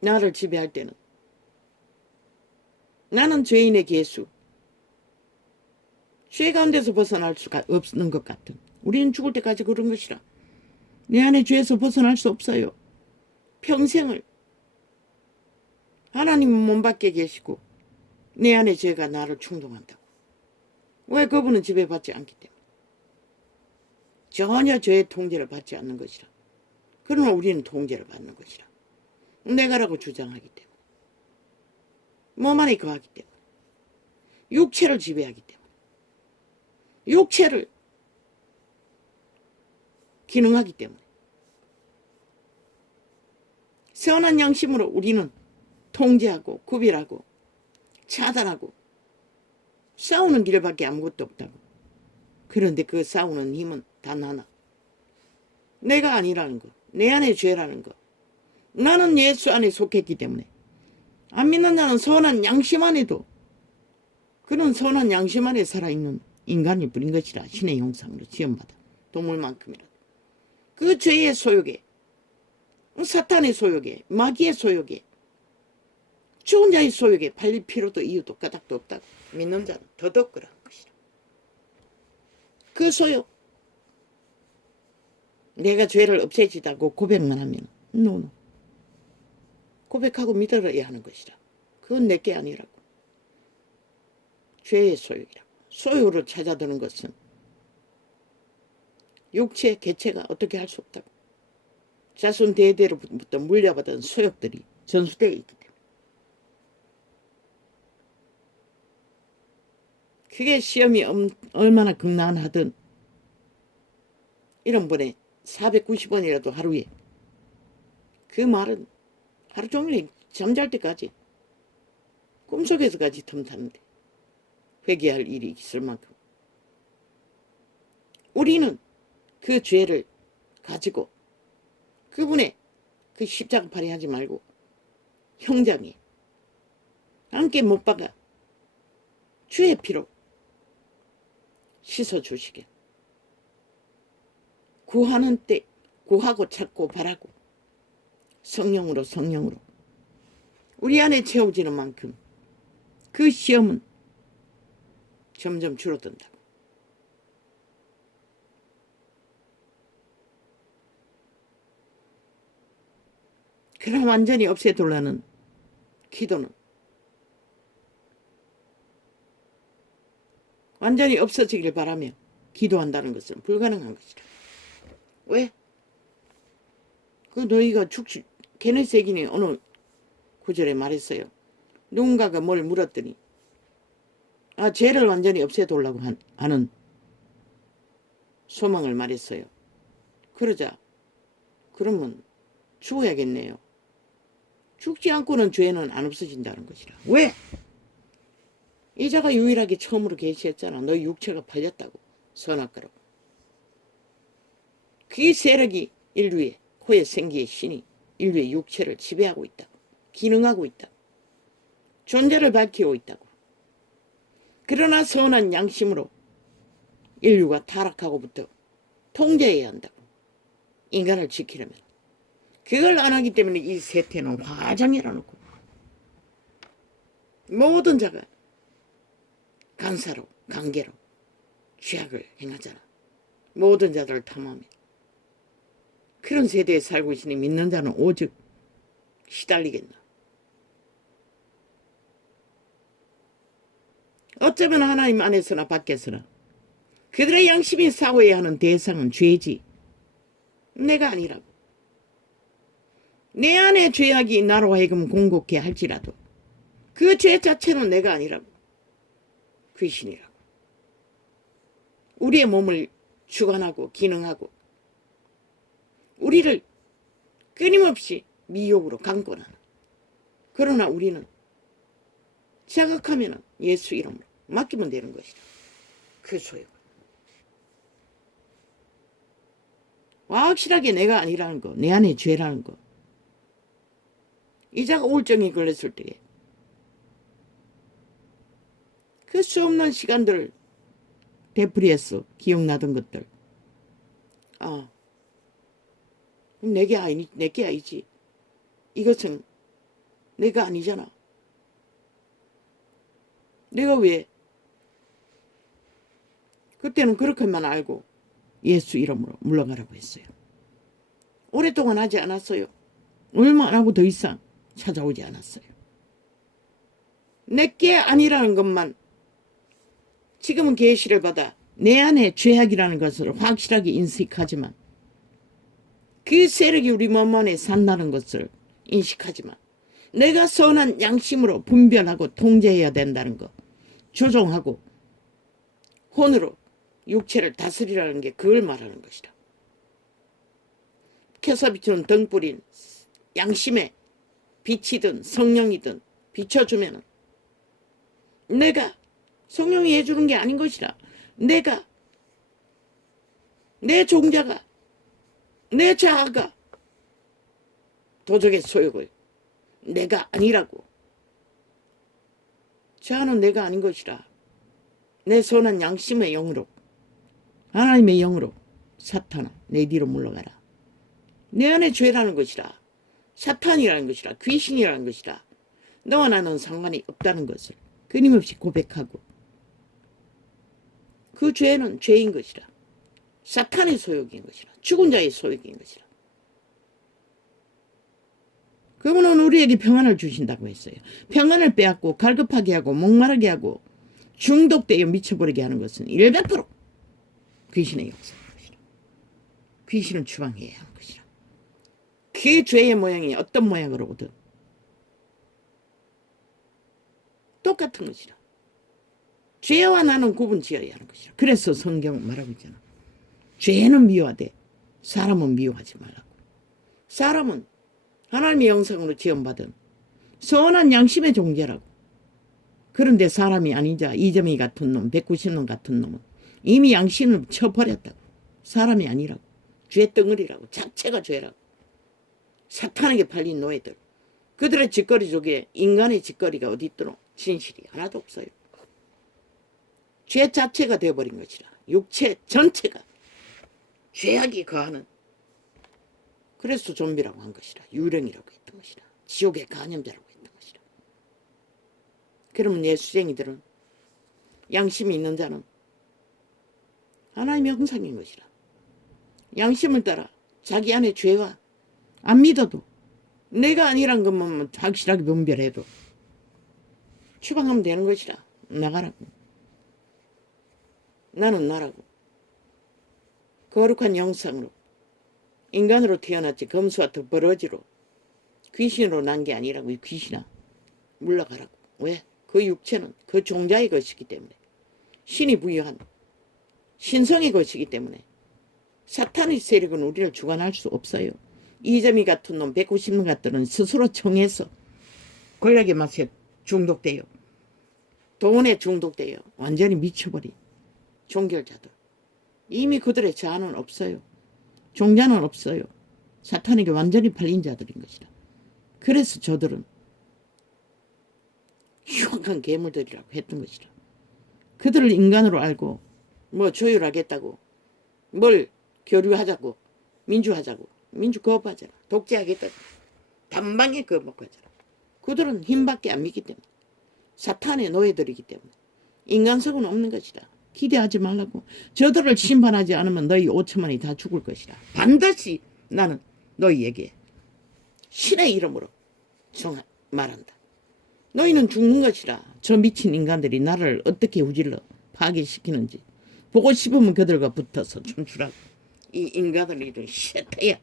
나를 지배할 때는 나는 죄인의 계수, 죄 가운데서 벗어날 수가 없는 것 같은. 우리는 죽을 때까지 그런 것이라. 내 안의 죄에서 벗어날 수 없어요. 평생을 하나님은 몸 밖에 계시고 내 안의 죄가 나를 충동한다고. 왜? 그분은 지배받지 않기 때문에. 전혀 죄의 통제를 받지 않는 것이라. 그러나 우리는 통제를 받는 것이라. 내가라고 주장하기 때문에. 몸 안에 거하기 때문에. 육체를 지배하기 때문에. 육체를 기능하기 때문에. 선한 양심으로 우리는 통제하고 구별하고 차단하고 싸우는 길밖에 아무것도 없다고. 그런데 그 싸우는 힘은 단 하나. 내가 아니라는 거. 내 안에 죄라는 거. 나는 예수 안에 속했기 때문에 안 믿는 자는 선한 양심 안에도 그런 선한 양심 안에 살아있는 인간이 뿌린 것이라. 신의 형상으로 지음받아 동물만큼이라도 그 죄의 소욕에 사탄의 소욕에 마귀의 소욕에 좋은 자의 소욕에 팔릴 필요도 이유도 까닭도 없다고. 믿는 자는 더더욱 그러한 것이라. 그 소욕 내가 죄를 없애지다고 고백만 하면 노노 고백하고 믿어야 하는 것이라. 그건 내게 아니라고. 죄의 소욕이라고. 소욕으로 찾아드는 것은 육체 개체가 어떻게 할 수 없다고. 자손 대대로부터 물려받은 소욕들이 전수되어 있기 때문에. 그게 시험이 얼마나 극난하든 이런 분에 490원이라도 하루에 그 말은 하루 종일 잠잘 때까지 꿈속에서까지 틈타는데 회개할 일이 있을 만큼 우리는 그 죄를 가지고 그분의 그 십자가 발휘하지 말고 형장에 함께 못 박아 주의 피로 씻어주시게. 구하는 때 구하고 찾고 바라고 성령으로 우리 안에 채워지는 만큼 그 시험은 점점 줄어든다고. 그럼 완전히 없애둘라는 기도는 완전히 없어지길 바라며 기도한다는 것은 불가능한 것이다. 왜? 그 너희가 게네세기니 어느 구절에 말했어요. 누군가가 뭘 물었더니 죄를 완전히 없애달라고 하는 소망을 말했어요. 그러자 그러면 죽어야겠네요. 죽지 않고는 죄는 안 없어진다는 것이라. 왜? 이자가 유일하게 처음으로 계시했잖아. 너희 육체가 팔렸다고. 선악과라고. 그 세력이 인류의 코의 생기의 신이 인류의 육체를 지배하고 있다고. 기능하고 있다고. 존재를 밝히고 있다고. 그러나 선한 양심으로 인류가 타락하고부터 통제해야 한다고. 인간을 지키려면. 그걸 안 하기 때문에 이 세태는 화장이라 놓고 모든 자가 간사로 관계로 죄악을 행하잖아. 모든 자들을 탐하며. 그런 세대에 살고 있으니 믿는 자는 오직 시달리겠나. 어쩌면 하나님 안에서나 밖에서나 그들의 양심이 싸워야 하는 대상은 죄지. 내가 아니라고. 내 안에 죄악이 나로 하여금 공곡해 할지라도 그 죄 자체는 내가 아니라고. 귀신이라고. 우리의 몸을 주관하고 기능하고 우리를 끊임없이 미혹으로 강권하는. 그러나 우리는 자각하면 예수 이름으로 맡기면 되는 것이다. 그 소용. 확실하게 내가 아니라는 거, 내 안에 죄라는 거. 이자가 우울증에 걸렸을 때에 그 수없는 시간들을 되풀이했어. 기억나던 것들. 내게 아니지. 이것은 내가 아니잖아. 내가 왜? 그때는 그렇게만 알고 예수 이름으로 물러가라고 했어요. 오랫동안 하지 않았어요. 얼마 안 하고 더 이상 찾아오지 않았어요. 내게 아니라는 것만 지금은 계시를 받아 내 안에 죄악이라는 것을 확실하게 인식하지만 그 세력이 우리 몸 안에 산다는 것을 인식하지만 내가 선한 양심으로 분별하고 통제해야 된다는 것, 조종하고 혼으로 육체를 다스리라는 게 그걸 말하는 것이다. 켜서 비추는 등불인 양심의 빛이든 성령이든 비춰주면 내가 성령이 해주는 게 아닌 것이라. 내가 내 종자가 내 자아가 도적의 소욕을 내가 아니라고. 자아는 내가 아닌 것이라. 내 선한 양심의 영으로 하나님의 영으로 사탄아 내 뒤로 물러가라. 내 안에 죄라는 것이라. 사탄이라는 것이라. 귀신이라는 것이라. 너와 나는 상관이 없다는 것을 끊임없이 고백하고 그 죄는 죄인 것이라. 사탄의 소욕인 것이라. 죽은 자의 소욕인 것이라. 그분은 우리에게 평안을 주신다고 했어요. 평안을 빼앗고 갈급하게 하고 목마르게 하고 중독되어 미쳐버리게 하는 것은 100% 귀신의 역사인 것이라. 귀신을 추방해야 하는 것이라. 그 죄의 모양이 어떤 모양으로 오든 똑같은 것이라. 죄와 나는 구분 지어야 하는 것이라. 그래서 성경 말하고 있잖아. 죄는 미워하되 사람은 미워하지 말라고. 사람은 하나님의 영상으로 지음받은 선한 양심의 종자라고. 그런데 사람이 아니자 이점이 같은 놈, 190놈 같은 놈은 이미 양심을 쳐버렸다고. 사람이 아니라고. 죄덩어리라고. 자체가 죄라고. 사탄에게 팔린 노예들. 그들의 짓거리 속에 인간의 짓거리가 어디 있도록 진실이 하나도 없어요. 죄 자체가 되어버린 것이라. 육체 전체가 죄악이 거하는. 그래서 좀비라고 한 것이라. 유령이라고 했던 것이라. 지옥의 간염자라고 했던 것이라. 그러면 예수쟁이들은 양심이 있는 자는 하나님의 형상인 것이라. 양심을 따라 자기 안에 죄와 안 믿어도 내가 아니란 것만 확실하게 분별해도 추방하면 되는 것이라. 나가라고. 나는 나라고. 거룩한 영상으로 인간으로 태어났지 검수와 더 버러지로 귀신으로 난 게 아니라고. 이 귀신아 물러가라고. 왜? 그 육체는 그 종자의 것이기 때문에 신이 부여한 신성의 것이기 때문에 사탄의 세력은 우리를 주관할 수 없어요. 이점이 같은 놈 190놈 같들은 스스로 청해서 권력의 맛에 중독되어 돈에 중독되어 완전히 미쳐버린 종결자들. 이미 그들의 자아는 없어요. 종자는 없어요. 사탄에게 완전히 팔린 자들인 것이라. 그래서 저들은 흉악한 괴물들이라고 했던 것이라. 그들을 인간으로 알고 뭐 조율하겠다고 뭘 교류하자고 민주하자고 민주 거부하잖아. 독재하겠다고 단방에 거부하잖아. 그들은 힘밖에 안 믿기 때문에 사탄의 노예들이기 때문에 인간성은 없는 것이다. 기대하지 말라고. 저들을 심판하지 않으면 너희 5천만이 다 죽을 것이다. 반드시 나는 너희에게 신의 이름으로 말한다. 너희는 죽는 것이라. 저 미친 인간들이 나를 어떻게 우질러 파괴시키는지 보고 싶으면 그들과 붙어서 춤추라고. 이 인간들이 쉣해야.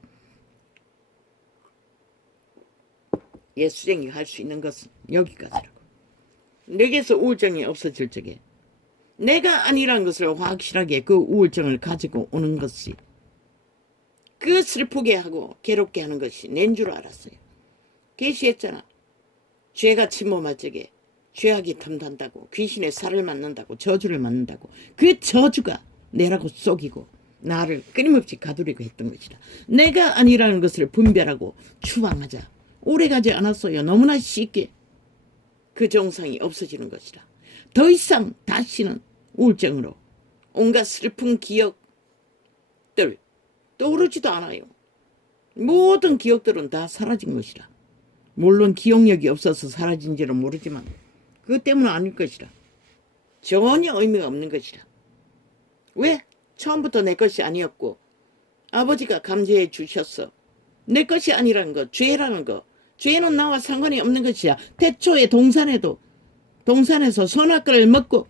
예수쟁이 할 수 있는 것은 여기까지라고. 내게서 우울증이 없어질 적에 내가 아니란 것을 확실하게 그 우울증을 가지고 오는 것이 그 슬프게 하고 괴롭게 하는 것이 낸 줄 알았어요. 계시했잖아. 죄가 침범할 적에 죄악이 탐단다고 귀신의 살을 맞는다고 저주를 맞는다고 그 저주가 내라고 속이고 나를 끊임없이 가두리고 했던 것이다. 내가 아니라는 것을 분별하고 추방하자. 오래가지 않았어요. 너무나 쉽게 그 정상이 없어지는 것이다. 더 이상 다시는 우울증으로 온갖 슬픈 기억들 떠오르지도 않아요. 모든 기억들은 다 사라진 것이라. 물론 기억력이 없어서 사라진지는 모르지만 그것 때문은 아닐 것이라. 전혀 의미가 없는 것이라. 왜? 처음부터 내 것이 아니었고 아버지가 감지해 주셨어. 내 것이 아니라는 것, 죄라는 것. 죄는 나와 상관이 없는 것이야. 태초에 동산에서 선악과를 먹고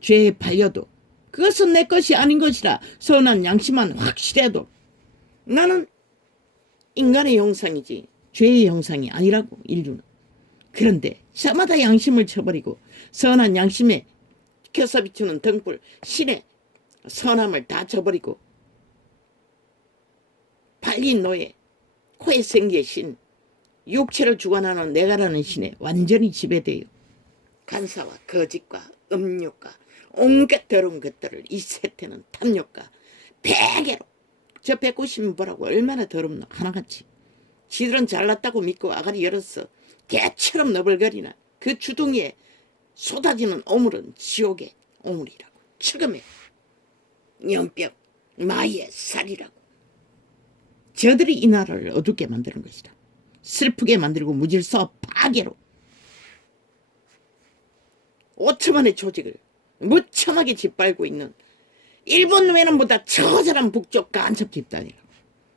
죄에 팔려도 그것은 내 것이 아닌 것이라. 선한 양심만 확실해도 나는 인간의 형상이지 죄의 형상이 아니라고. 인류는. 그런데 저마다 양심을 쳐버리고 선한 양심에 켜서 비추는 등불 신의 선함을 다 쳐버리고 팔린 노예 코에 생기의 신 육체를 주관하는 내가라는 신에 완전히 지배돼요. 간사와 거짓과 음욕과 온갖 더러운 것들을 이 세태는 탐욕과 베개로 저 190은 보라고 얼마나 더럽노 하나같이. 지들은 잘났다고 믿고 아가리 열었어 개처럼 너벌거리나 그 주둥이에 쏟아지는 오물은 지옥의 오물이라고. 죽음의 영병 마의 살이라고. 저들이 이 나라를 어둡게 만드는 것이다. 슬프게 만들고 무질서 파괴로 5천만의 조직을 무참하게 짓밟고 있는 일본 외놈보다 처절한 북쪽 간첩 집단이라고.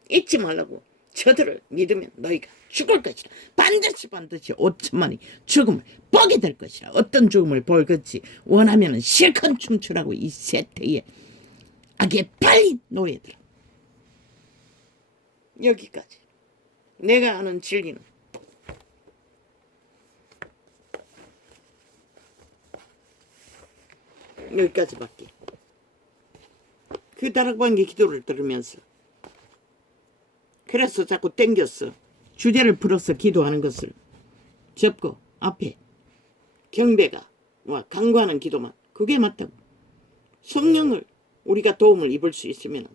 잊지 말라고. 저들을 믿으면 너희가 죽을 것이라. 반드시 5천만이 죽음을 보게 될 것이라. 어떤 죽음을 볼것이 원하면 실컷 춤추라고. 이 세태에 악에 빨리 노예들아. 여기까지 내가 아는 진리는 여기까지밖에. 그 다락방의 기도를 들으면서 그래서 자꾸 땡겼어. 주제를 풀어서 기도하는 것을 접고 앞에 경배가 와 간구하는 기도만. 그게 맞다고. 성령을 우리가 도움을 입을 수 있으면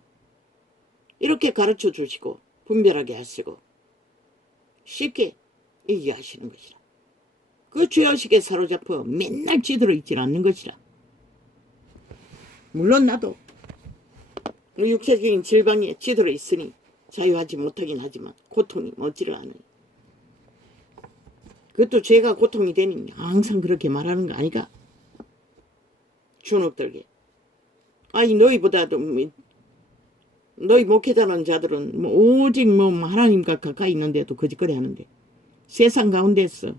이렇게 가르쳐 주시고 분별하게 하시고 쉽게 얘기하시는 것이라. 그 죄의식에 사로잡혀 맨날 찌들어 있질 않는 것이라. 물론 나도 육체적인 질병에 찌들어 있으니 자유하지 못하긴 하지만 고통이 멎지를 않아요. 그것도 죄가 고통이 되니 항상 그렇게 말하는 거 아니가? 주눅들게. 아니 너희보다도 너희 목회자는 자들은 오직 하나님과 가까이 있는데도 거짓거리 하는데 세상 가운데서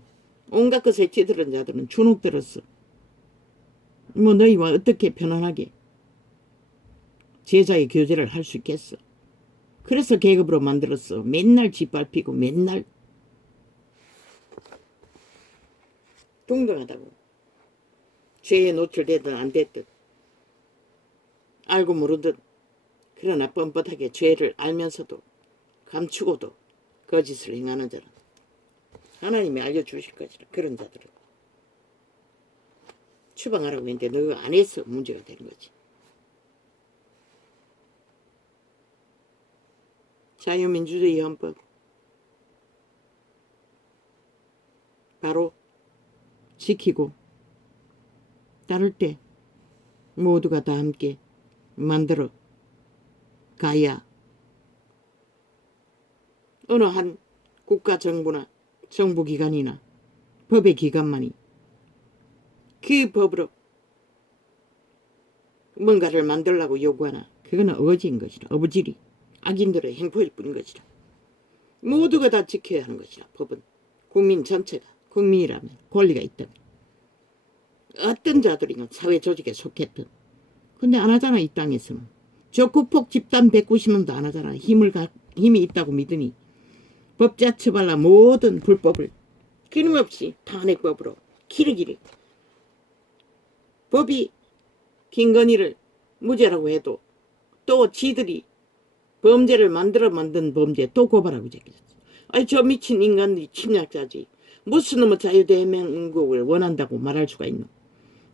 온갖 것에 찌들은 자들은 주눅들었어. 너희와 어떻게 편안하게 제자의 교제를 할 수 있겠어. 그래서 계급으로 만들었어. 맨날 짓밟히고 맨날 동등하다고. 죄에 노출되든 안 됐든 알고 모르든 그러나 뻔뻔하게 죄를 알면서도 감추고도 거짓을 행하는 자는 하나님이 알려주실 것이라. 그런 자들은 추방하라고 했는데 너가 안 해서 문제가 되는 거지. 자유민주주의 헌법 바로 지키고 따를 때 모두가 다 함께 만들어 가야 어느 한 국가 정부나 정부기관이나 법의 기관만이 그 법으로 뭔가를 만들라고 요구하나 그거는 어거지인 것이라. 어부질이 악인들의 행포일 뿐인 것이라. 모두가 다 지켜야 하는 것이라. 법은 국민 전체가 국민이라면 권리가 있다면 어떤 자들이나 사회 조직에 속했든 근데 안 하잖아. 이 땅에서는 저 국폭 집단 190명도 안 하잖아. 힘이 있다고 믿으니 법자 처발라 모든 불법을 끊임없이 탄핵법으로 기르기를. 법이 김건희를 무죄라고 해도 또 지들이 범죄를 만든 범죄 또 고발하고 제기했어. 아니 저 미친 인간들이 침략자지. 무슨 놈의 자유대한민국을 원한다고 말할 수가 있노.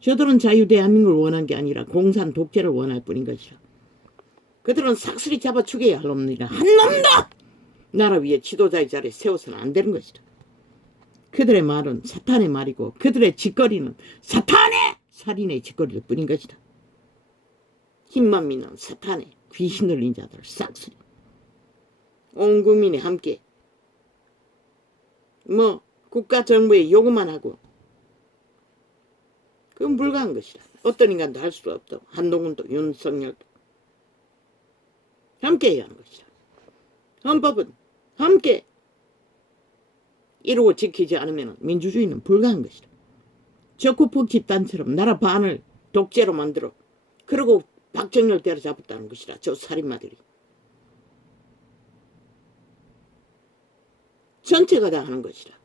저들은 자유대한민국을 원한 게 아니라 공산 독재를 원할 뿐인 것이라. 그들은 삭슬이 잡아 죽여야 할 놈이라. 한 놈도 나라 위에 지도자의 자리에 세워서는 안 되는 것이라. 그들의 말은 사탄의 말이고 그들의 짓거리는 사탄의 살인의 짓거리일 뿐인 것이다. 힘만 믿는 사탄의 귀신 들린 자들 싹쓸이 온 국민이 함께 국가 정부에 요구만 하고 그건 불가한 것이다. 어떤 인간도 할 수 없다. 한동훈도 윤석열도 함께 해야 하는 것이다. 헌법은 함께 이루고 지키지 않으면 민주주의는 불가한 것이다. 적국폭 집단처럼 나라 반을 독재로 만들어 그리고 박정희를 때려잡았다는 것이라. 저 살인마들이 전체가 다 하는 것이라.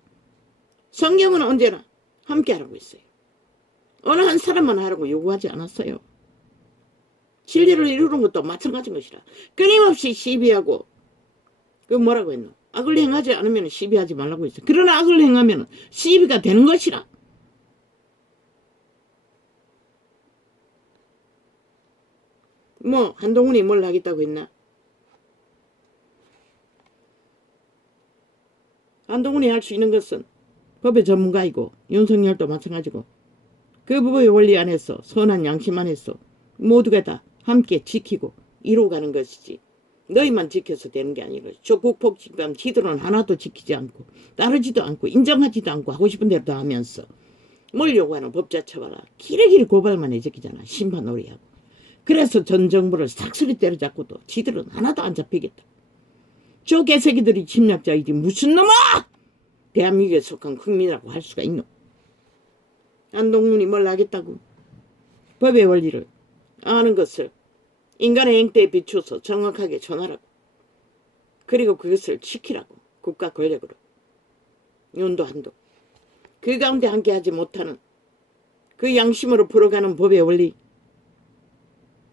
성경은 언제나 함께 하라고 했어요. 어느 한 사람만 하라고 요구하지 않았어요. 진리를 이루는 것도 마찬가지인 것이라. 끊임없이 시비하고 그 뭐라고 했노. 악을 행하지 않으면 시비하지 말라고 했어. 그러나 악을 행하면 시비가 되는 것이라. 뭐 한동훈이 뭘 하겠다고 했나? 한동훈이 할 수 있는 것은 법의 전문가이고 윤석열도 마찬가지고 그 법의 원리 안에서 선한 양심 안에서 모두가 다 함께 지키고 이루어가는 것이지 너희만 지켜서 되는 게 아니고 조국폭식범 지들은 하나도 지키지 않고 따르지도 않고 인정하지도 않고 하고 싶은 대로 다 하면서 뭘 요구하는 법자 쳐봐라. 기레기리 고발만 해적이잖아. 심판 놀이하고. 그래서 전 정부를 싹쓸이 때려잡고도 지들은 하나도 안 잡히겠다. 저 개새끼들이 침략자이지 무슨 놈아! 대한민국에 속한 국민이라고 할 수가 있노. 한동훈이 뭘 하겠다고. 법의 원리를 아는 것을 인간의 행태에 비추어서 정확하게 전하라고. 그리고 그것을 지키라고. 국가 권력으로. 윤도 한도. 그 가운데 함께하지 못하는 그 양심으로 풀어가는 법의 원리.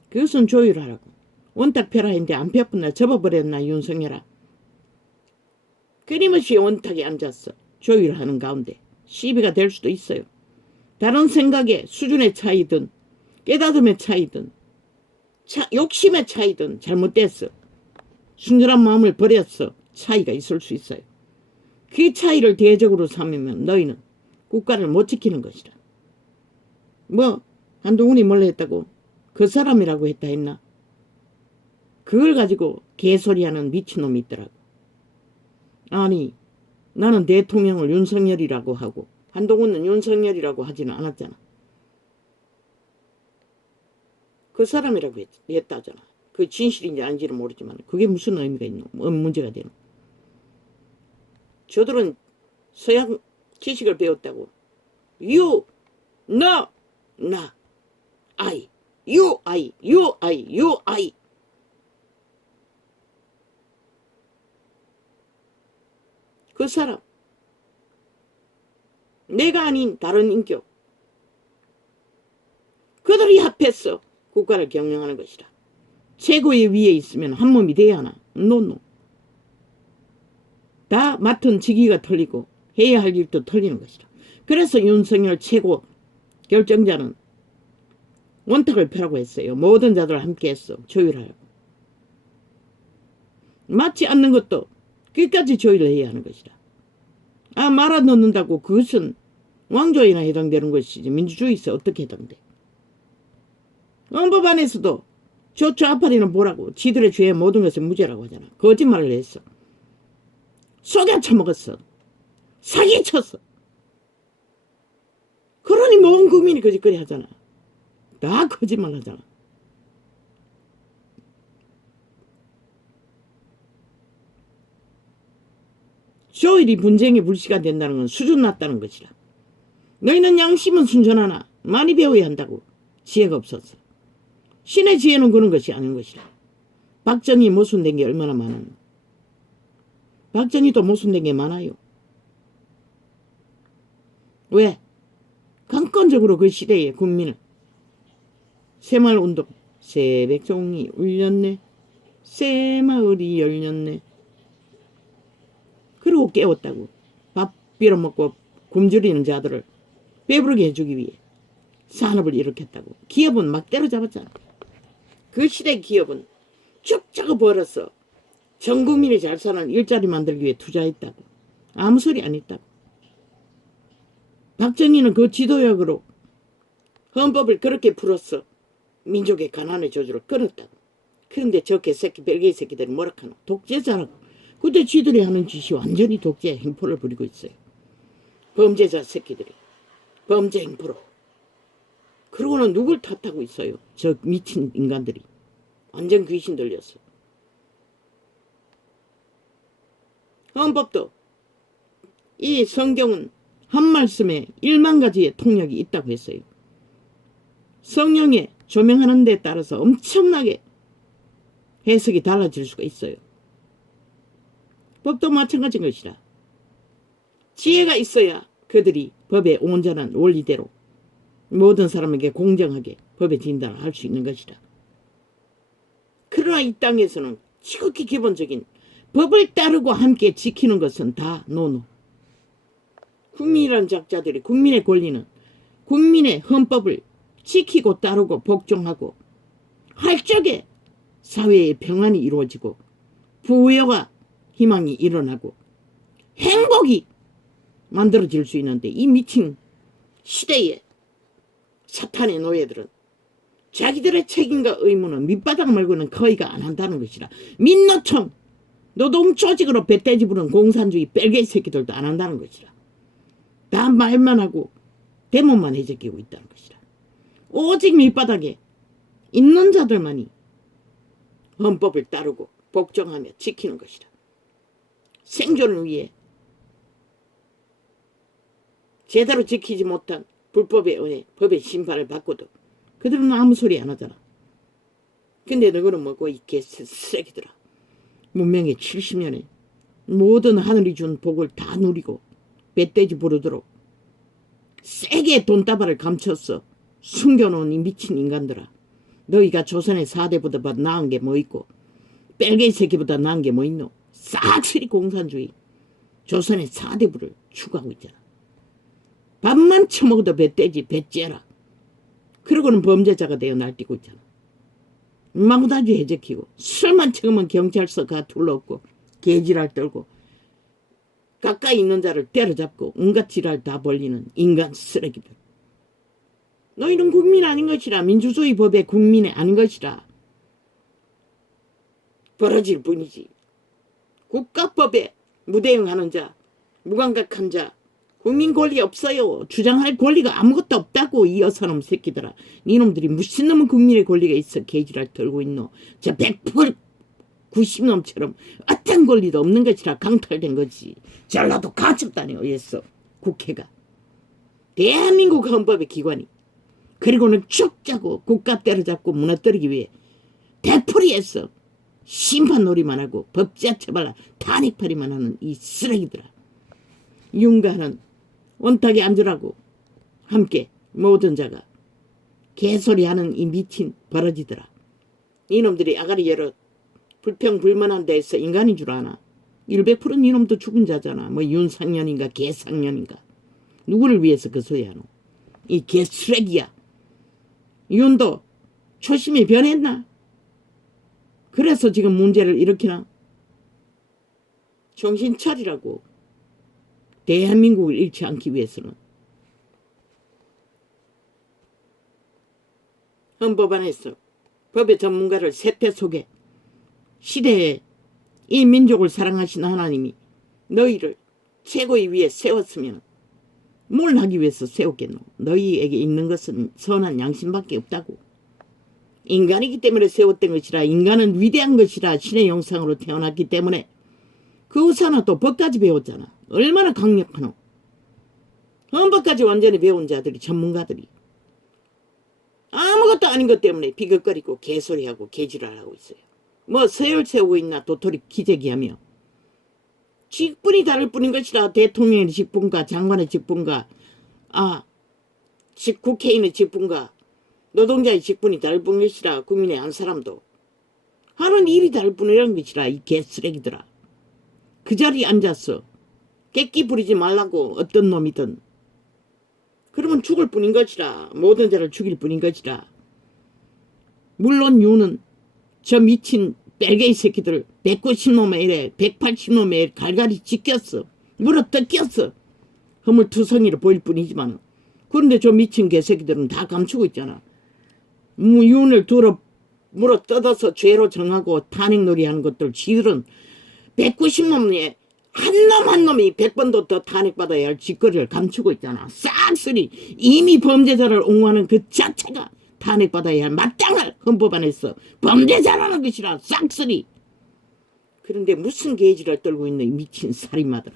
그것은 조율하라고. 원탁 펴라 했는데 안 펴뿐나 접어버렸나 윤석열아. 끊임없이 원탁에 앉았어. 조율하는 가운데 시비가 될 수도 있어요. 다른 생각의 수준의 차이든 깨달음의 차이든 욕심의 차이든 잘못됐어. 순전한 마음을 버렸어. 차이가 있을 수 있어요. 그 차이를 대적으로 삼으면 너희는 국가를 못 지키는 것이다. 뭐 한동훈이 뭘 했다고? 그 사람이라고 했나? 그걸 가지고 개소리하는 미친놈이 있더라고. 아니 나는 대통령을 윤석열이라고 하고 한동훈은 윤석열이라고 하지는 않았잖아. 그 사람이라고 했다잖아. 그 진실인지 아닌지는 모르지만 그게 무슨 의미가 있노? 문제가 되노? 저들은 서양 지식을 배웠다고. You, no, na, I, you, I, you, I, you, I. 그 사람 내가 아닌 다른 인격 그들이 합해서 국가를 경영하는 것이다. 최고의 위에 있으면 한 몸이 돼야 하나? 노노. 다 맡은 직위가 틀리고 해야 할 일도 틀리는 것이다. 그래서 윤석열 최고 결정자는 원탁을 펴라고 했어요. 모든 자들 함께 했어. 조율하라고. 맞지 않는 것도 끝까지 조율을 해야 하는 것이다. 아 말아 넣는다고 그것은 왕조에나 해당되는 것이지 민주주의에서 어떻게 해당돼. 헌법 안에서도 저 좌파리는 뭐라고 지들의 죄의 모든 것을 무죄라고 하잖아. 거짓말을 했어. 속여쳐먹었어. 사기쳤어. 그러니 모든 국민이 거짓거리 하잖아. 다 거짓말 하잖아. 조율이 분쟁의 불씨가 된다는 건 수준 낮다는 것이라. 너희는 양심은 순전하나 많이 배워야 한다고. 지혜가 없었어. 신의 지혜는 그런 것이 아닌 것이라. 박정희 모순된 게 얼마나 많아. 박정희도 모순된 게 많아요. 왜? 강권적으로 그 시대의 국민을 새마을운동 새백종이 울렸네. 새마을이 열렸네. 그리고 깨웠다고. 밥 빌어먹고 굶주리는 자들을 배부르게 해주기 위해 산업을 일으켰다고. 기업은 막 때려잡았잖아. 그 시대 기업은 쭉 벌어서 전 국민이 잘 사는 일자리 만들기 위해 투자했다고. 아무 소리 안 했다고. 박정희는 그 지도력으로 헌법을 그렇게 풀었어. 민족의 가난의 저주를 끊었다고. 그런데 저 개새끼 벨기에 새끼들이 뭐라 하노? 독재자라고. 근데 쥐들이 하는 짓이 완전히 독재의 행포를 부리고 있어요. 범죄자 새끼들이. 범죄 행포로. 그러고는 누굴 탓하고 있어요? 저 미친 인간들이. 완전 귀신 들렸어. 헌법도 이 성경은 한 말씀에 1만 가지의 통역이 있다고 했어요. 성령에 조명하는 데 따라서 엄청나게 해석이 달라질 수가 있어요. 법도 마찬가지인 것이라. 지혜가 있어야 그들이 법의 온전한 원리대로 모든 사람에게 공정하게 법의 진단을 할 수 있는 것이다. 그러나 이 땅에서는 지극히 기본적인 법을 따르고 함께 지키는 것은 다 노노. 국민이란 작자들이 국민의 권리는 국민의 헌법을 지키고 따르고 복종하고 할 적에 사회의 평안이 이루어지고 부여가 희망이 일어나고 행복이 만들어질 수 있는데, 이 미친 시대의 사탄의 노예들은 자기들의 책임과 의무는 밑바닥 말고는 거의가 안 한다는 것이라. 민노총, 노동 조직으로 배떼지 부른 공산주의 뺄개 새끼들도 안 한다는 것이라. 다 말만 하고 대문만 해적이고 있다는 것이라. 오직 밑바닥에 있는 자들만이 헌법을 따르고 복종하며 지키는 것이라. 생존을 위해 제대로 지키지 못한 불법의 은혜, 법의 심판을 받고도 그들은 아무 소리 안 하잖아. 근데 너희는 뭐고, 이 개쓰레기들아. 문명의 70년에 모든 하늘이 준 복을 다 누리고 멧돼지 부르도록 세게 돈다발을 감췄어 숨겨놓은 이 미친 인간들아. 너희가 조선의 4대보다 나은 게 뭐 있고 뺄개 새끼보다 나은 게 뭐 있노. 싹쓸이 공산주의 조선의 4대부를 추구하고 있잖아. 밥만 처먹어도 뱃돼지 배째라. 그러고는 범죄자가 되어 날뛰고 있잖아. 마구다지 해적히고 술만 처으면 경찰서 가 둘러엎고 개지랄 떨고 가까이 있는 자를 때려잡고 온갖 지랄 다 벌리는 인간 쓰레기들. 너희는 국민 아닌 것이라. 민주주의 법의 국민이 아닌 것이라. 벌어질 뿐이지. 국가법에 무대응하는 자, 무감각한 자, 국민 권리 없어요. 주장할 권리가 아무것도 없다고. 이 여사놈 새끼들아. 니놈들이 무슨 놈은 국민의 권리가 있어 개지랄 털고 있노. 저 100% 90놈처럼 어떤 권리도 없는 것이라 강탈된 거지. 전라도 가첩단에 의해서 국회가, 대한민국 헌법의 기관이, 그리고는 쭉 짜고 국가 때려잡고 무너뜨리기 위해 되풀이해서 심판놀이만 하고 법제화 처벌 탄핵팔이만 하는 이 쓰레기들아. 윤가는 원탁에 앉으라고 함께 모든 자가 개소리하는 이 미친 버러지들아. 이놈들이 아가리 열어 불평불만한 데에서 인간인 줄 아나. 100%는 이놈도 죽은 자잖아. 뭐 윤상년인가 개상년인가. 누구를 위해서 그 소리 하노. 이 개쓰레기야. 윤도 초심이 변했나? 그래서 지금 문제를 일으키나? 정신 차리라고. 대한민국을 잃지 않기 위해서는. 헌법 안에서 법의 전문가를 세태 속에 시대에 이 민족을 사랑하신 하나님이 너희를 최고의 위에 세웠으면 뭘 하기 위해서 세웠겠노? 너희에게 있는 것은 선한 양심밖에 없다고. 인간이기 때문에 세웠던 것이라. 인간은 위대한 것이라. 신의 형상으로 태어났기 때문에. 그 우사나 또 법까지 배웠잖아. 얼마나 강력하노. 헌법까지 완전히 배운 자들이, 전문가들이 아무것도 아닌 것 때문에 비극거리고 개소리하고 개지랄하고 있어요. 뭐 서열 세우고 있나 도토리 기재기하며. 직분이 다를 뿐인 것이라. 대통령의 직분과 장관의 직분과 국회의원의 직분과 노동자의 직분이 다를 뿐인 것이라. 국민의 한 사람도 하는 일이 다를 뿐이라는 것이라. 이 개쓰레기들아. 그 자리에 앉아서 객기 부리지 말라고. 어떤 놈이든. 그러면 죽을 뿐인 것이라. 모든 자를 죽일 뿐인 것이라. 물론 유는 저 미친 뺄개이 새끼들 190놈의 일에 180놈의 일 갈갈이 찢겼어. 물어뜯겼어. 허물투성이로 보일 뿐이지만. 그런데 저 미친 개새끼들은 다 감추고 있잖아. 윤을 물어뜯어서 죄로 정하고 탄핵놀이 하는 것들 지들은 190놈에 한 놈 한 놈이 100번도 더 탄핵받아야 할 짓거리를 감추고 있잖아. 싹쓸이 이미 범죄자를 옹호하는 그 자체가 탄핵받아야 할 마땅할 헌법 안에서 범죄자라는 것이라. 싹쓸이. 그런데 무슨 개지를 떨고 있는 이 미친 살인마들아.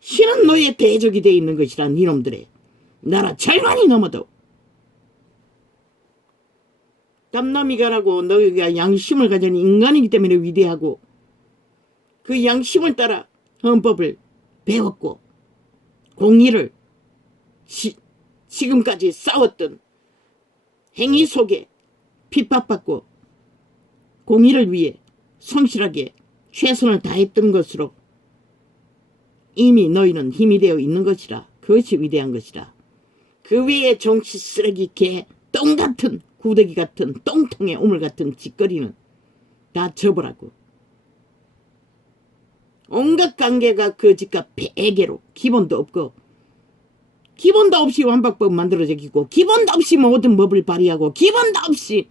신은 너의 대적이 돼 있는 것이라. 니놈들의 나라 절반이 넘어도 담남이가라고. 너희가 양심을 가진 인간이기 때문에 위대하고 그 양심을 따라 헌법을 배웠고 공의를 지금까지 싸웠던 행위 속에 핍박받고 공의를 위해 성실하게 최선을 다했던 것으로 이미 너희는 힘이 되어 있는 것이라. 그것이 위대한 것이라. 그 외에 정치 쓰레기 개 똥같은 구더기 같은 똥통에 오물 같은 짓거리는 다 접으라고. 온갖 관계가 거짓과 배개로 기본도 없고 기본도 없이 완박법 만들어지고 기본도 없이 모든 법을 발휘하고 기본도 없이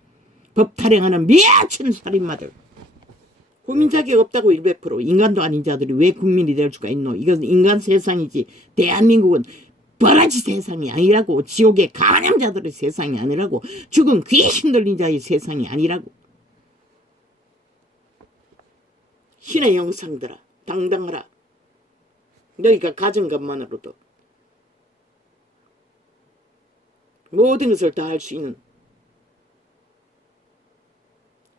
법 타령하는 미친 살인마들. 국민 자격 없다고 100%. 인간도 아닌 자들이 왜 국민이 될 수가 있노. 이건 인간 세상이지 대한민국은 버라지 세상이 아니라고. 지옥의 간암자들의 세상이 아니라고. 죽은 귀신 들린 자의 세상이 아니라고. 신의 영상들아 당당하라. 너희가 가진 것만으로도 모든 것을 다 할 수 있는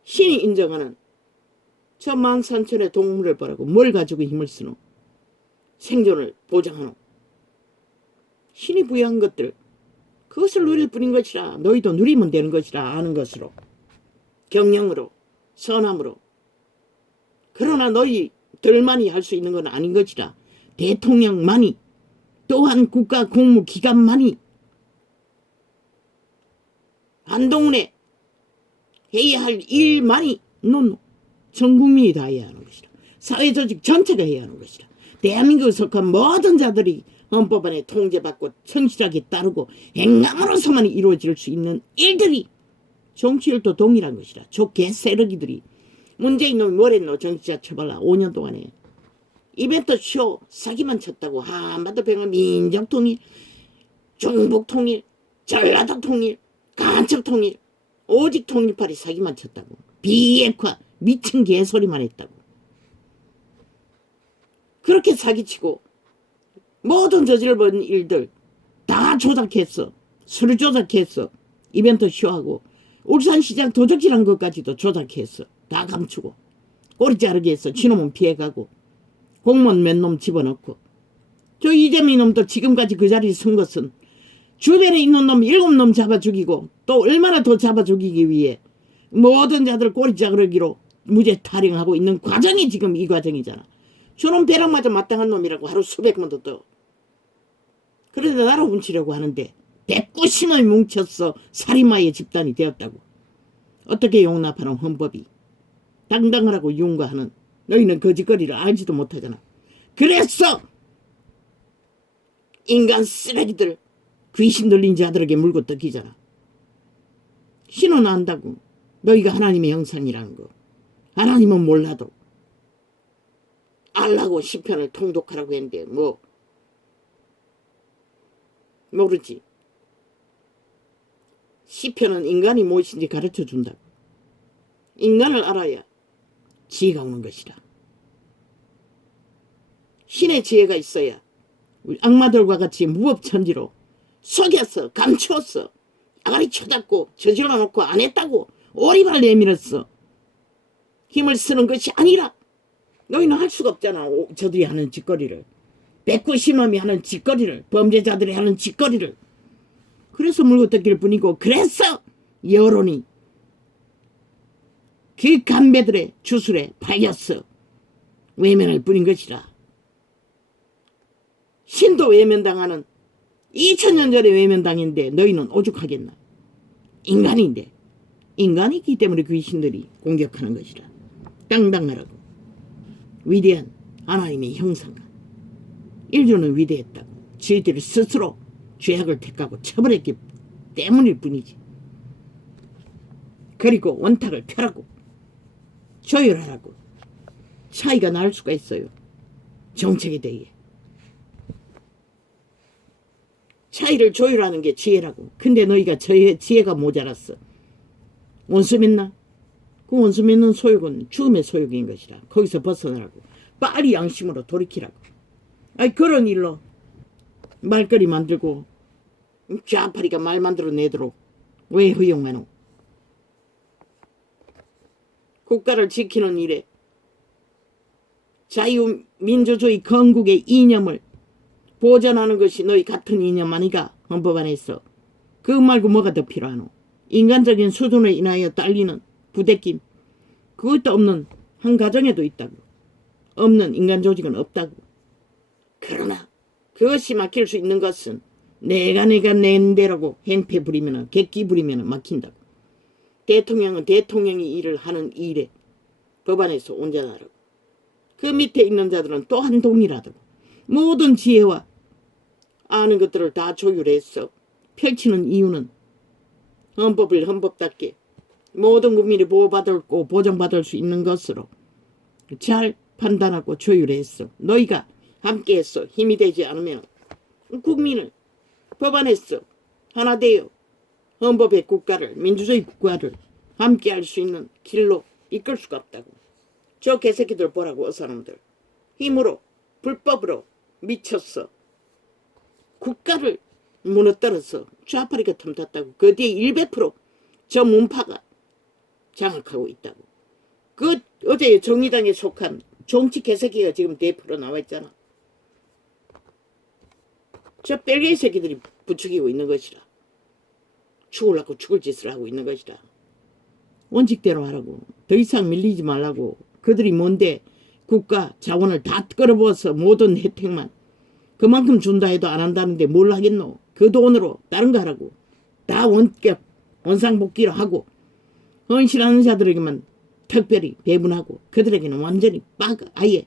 신이 인정하는 저 만산천의 동물을 보라고. 뭘 가지고 힘을 쓰노. 생존을 보장하노. 신이 부여한 것들 그것을 누릴 뿐인 것이라. 너희도 누리면 되는 것이라. 아는 것으로 경영으로 선함으로. 그러나 너희들만이 할 수 있는 건 아닌 것이라. 대통령만이 또한 국가 공무기관만이 한동훈에 해야 할 일만이 전 국민이 다 해야 하는 것이라. 사회조직 전체가 해야 하는 것이라. 대한민국에 속한 모든 자들이 헌법 안에 통제받고 성실하게 따르고 행함으로서만 이루어질 수 있는 일들이 정치율도 동일한 것이라. 저 개세력이들이 문재인 놈이 뭘 했노. 정치자 처벌라 5년 동안에 이벤트 쇼 사기만 쳤다고. 한반도 병합 민족통일 중북통일 전라도통일 간첩통일 오직 통일팔이 사기만 쳤다고. 비핵화 미친 개소리만 했다고. 그렇게 사기치고 모든 저질러본 일들 다 조작했어. 술 조작했어. 이벤트 쇼하고 울산시장 도적질한 것까지도 조작했어. 다 감추고 꼬리 자르게 했어. 지놈은 피해가고 공무원 몇 놈 집어넣고. 저 이재명 놈도 지금까지 그 자리에 선 것은 주변에 있는 놈 7놈 잡아 죽이고 또 얼마나 더 잡아 죽이기 위해 모든 자들 꼬리 자르기로 무죄 타령하고 있는 과정이 지금 이 과정이잖아. 저놈 배랑마저 마땅한 놈이라고 하루 수백 번도 떠. 그런데 나를 훔치려고 하는데 190명이 뭉쳤어. 살인마의 집단이 되었다고. 어떻게 용납하는 헌법이 당당하라고 윤거하는 너희는 거짓거리를 알지도 못하잖아. 그래서 인간 쓰레기들 귀신 들린 자들에게 물고 뜯기잖아. 신은 안다고. 너희가 하나님의 형상이라는 거. 하나님은 몰라도 알라고 시편을 통독하라고 했는데 뭐 모르지. 시편은 인간이 무엇인지 가르쳐준다고. 인간을 알아야 지혜가 오는 것이라. 신의 지혜가 있어야 우리 악마들과 같이 무법천지로 속였어. 감추었어. 아가리 쳐잡고 저질러 놓고 안 했다고 오리발 내밀었어. 힘을 쓰는 것이 아니라 너희는 할 수가 없잖아. 저들이 하는 짓거리를. 190명이 하는 짓거리를. 범죄자들이 하는 짓거리를. 그래서 물고 뜯길 뿐이고 그래서 여론이 그 간배들의 주술에 팔렸어. 외면할 뿐인 것이라. 신도 외면당하는 2000년 전에 외면당인데 너희는 오죽하겠나. 인간인데 인간이기 때문에 귀신들이 공격하는 것이라. 당당하라고. 위대한 하나님의 형상과 인류는 위대했다고. 저희들이 스스로 죄악을 택하고 처벌했기 때문일 뿐이지. 그리고 원탁을 펴라고. 조율하라고. 차이가 날 수가 있어요. 정책에 대해. 차이를 조율하는 게 지혜라고. 근데 너희가 지혜가 모자랐어. 원수 맺나? 그 원수 맺는 소욕은 죽음의 소욕인 것이라. 거기서 벗어나라고. 빨리 양심으로 돌이키라고. 아이 그런 일로 말거리 만들고 좌파리가 말 만들어내도록 왜 허용하노? 국가를 지키는 일에 자유민주주의 건국의 이념을 보존하는 것이 너희 같은 이념 아니가? 헌법 안에서. 그거 말고 뭐가 더 필요하노? 인간적인 수준에 인하여 딸리는 부대낌, 그것도 없는 한 가정에도 있다고. 없는 인간 조직은 없다고. 그러나 그것이 막힐 수 있는 것은 내가 낸 대로고 행패 부리면 객기 부리면 막힌다고. 대통령은 대통령이 일을 하는 일에 법안에서 온전하라고. 그 밑에 있는 자들은 또한 동일하다고. 모든 지혜와 아는 것들을 다 조율해서 펼치는 이유는 헌법을 헌법답게 모든 국민이 보호받고 보장받을 수 있는 것으로 잘 판단하고 조율했어. 너희가 함께해서 힘이 되지 않으면 국민을 법안에서 하나 되어 헌법의 국가를, 민주주의 국가를 함께할 수 있는 길로 이끌 수가 없다고. 저 개새끼들 보라고. 어사람들 힘으로 불법으로 미쳤어 국가를 무너뜨려서 좌파리가 틈탔다고. 그 뒤에 100%저 문파가 장악하고 있다고. 그 어제 정의당에 속한 정치 개새끼가 지금 대표로 나와 있잖아. 저 뺄개 새끼들이 부추기고 있는 것이라. 죽으려고 죽을 짓을 하고 있는 것이라. 원칙대로 하라고. 더 이상 밀리지 말라고. 그들이 뭔데 국가 자원을 다 끌어부어서 모든 혜택만 그만큼 준다 해도 안 한다는데 뭘 하겠노. 그 돈으로 다른 거 하라고. 다 원격 원상복귀로 하고 헌신하는 자들에게만 특별히 배분하고 그들에게는 완전히 아예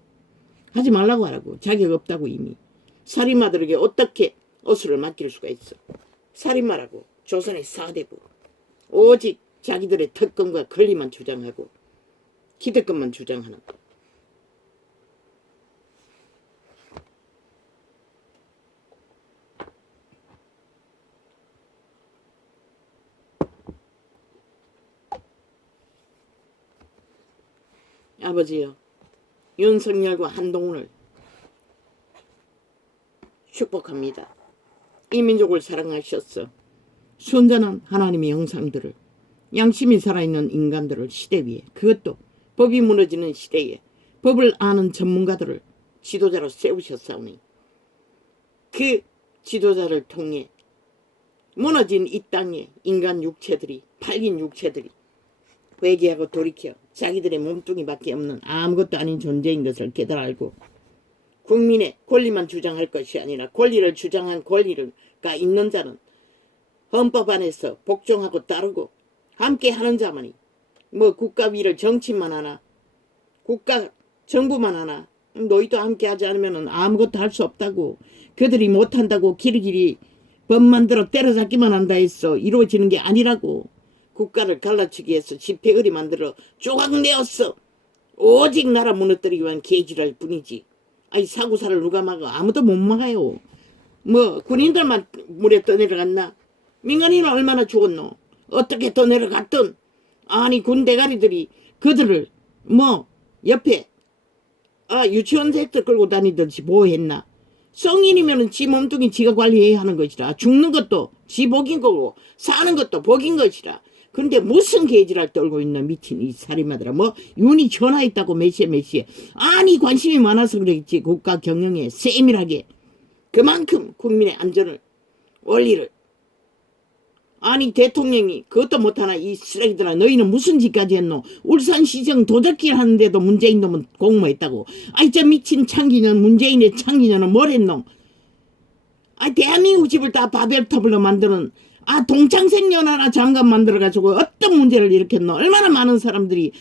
하지 말라고 하라고. 자격 없다고. 이미 살인마들에게 어떻게 어수를 맡길 수가 있어. 살인마라고. 조선의 4대부 오직 자기들의 특권과 권리만 주장하고 기득권만 주장하는 거. 아버지여, 윤석열과 한동훈을 축복합니다. 이 민족을 사랑하셨어. 순전한 하나님의 형상들을, 양심이 살아있는 인간들을 시대 위에, 그것도 법이 무너지는 시대에 법을 아는 전문가들을 지도자로 세우셨사오니 그 지도자를 통해 무너진 이 땅에 인간 육체들이, 팔린 육체들이 회개하고 돌이켜 자기들의 몸뚱이밖에 없는 아무것도 아닌 존재인 것을 깨달아 알고 국민의 권리만 주장할 것이 아니라 권리를 주장한 권리가 있는 자는 헌법 안에서 복종하고 따르고 함께 하는 자만이 뭐 국가 위를 정치만 하나 국가 정부만 하나 너희도 함께 하지 않으면 아무것도 할 수 없다고. 그들이 못한다고 길이길이 법 만들어 때려잡기만 한다 했어. 이루어지는 게 아니라고. 국가를 갈라치기 위해서 집회거리 만들어 조각내었어. 오직 나라 무너뜨리기 위한 계지랄 뿐이지. 아이 사고사를 누가 막아. 아무도 못 막아요. 뭐 군인들만 물에 떠내려갔나. 민간인은 얼마나 죽었노. 어떻게 떠내려갔든 아니 군 대가리들이 그들을 뭐 옆에 유치원 새들 끌고 다니듯이 보호했나. 성인이면은 지 몸뚱이 지가 관리해야 하는 것이라. 죽는 것도 지 복인 거고 사는 것도 복인 것이라. 근데 무슨 개지랄 떨고 있는 미친 이 살인마들아. 뭐 윤이 전화했다고 몇 시에 아니 관심이 많아서 그랬지. 국가 경영에 세밀하게 그만큼 국민의 안전을 원리를 아니 대통령이 그것도 못하나. 이 쓰레기들아 너희는 무슨 짓까지 했노. 울산시정 도적질 하는데도 문재인 놈은 공모했다고. 아이 저 미친 창기년 문재인의 창기년은 뭘 했노. 대한민국 집을 다 바벨탑으로 만드는 동창생년 하나 장관 만들어가지고 어떤 문제를 일으켰노. 얼마나 많은 사람들이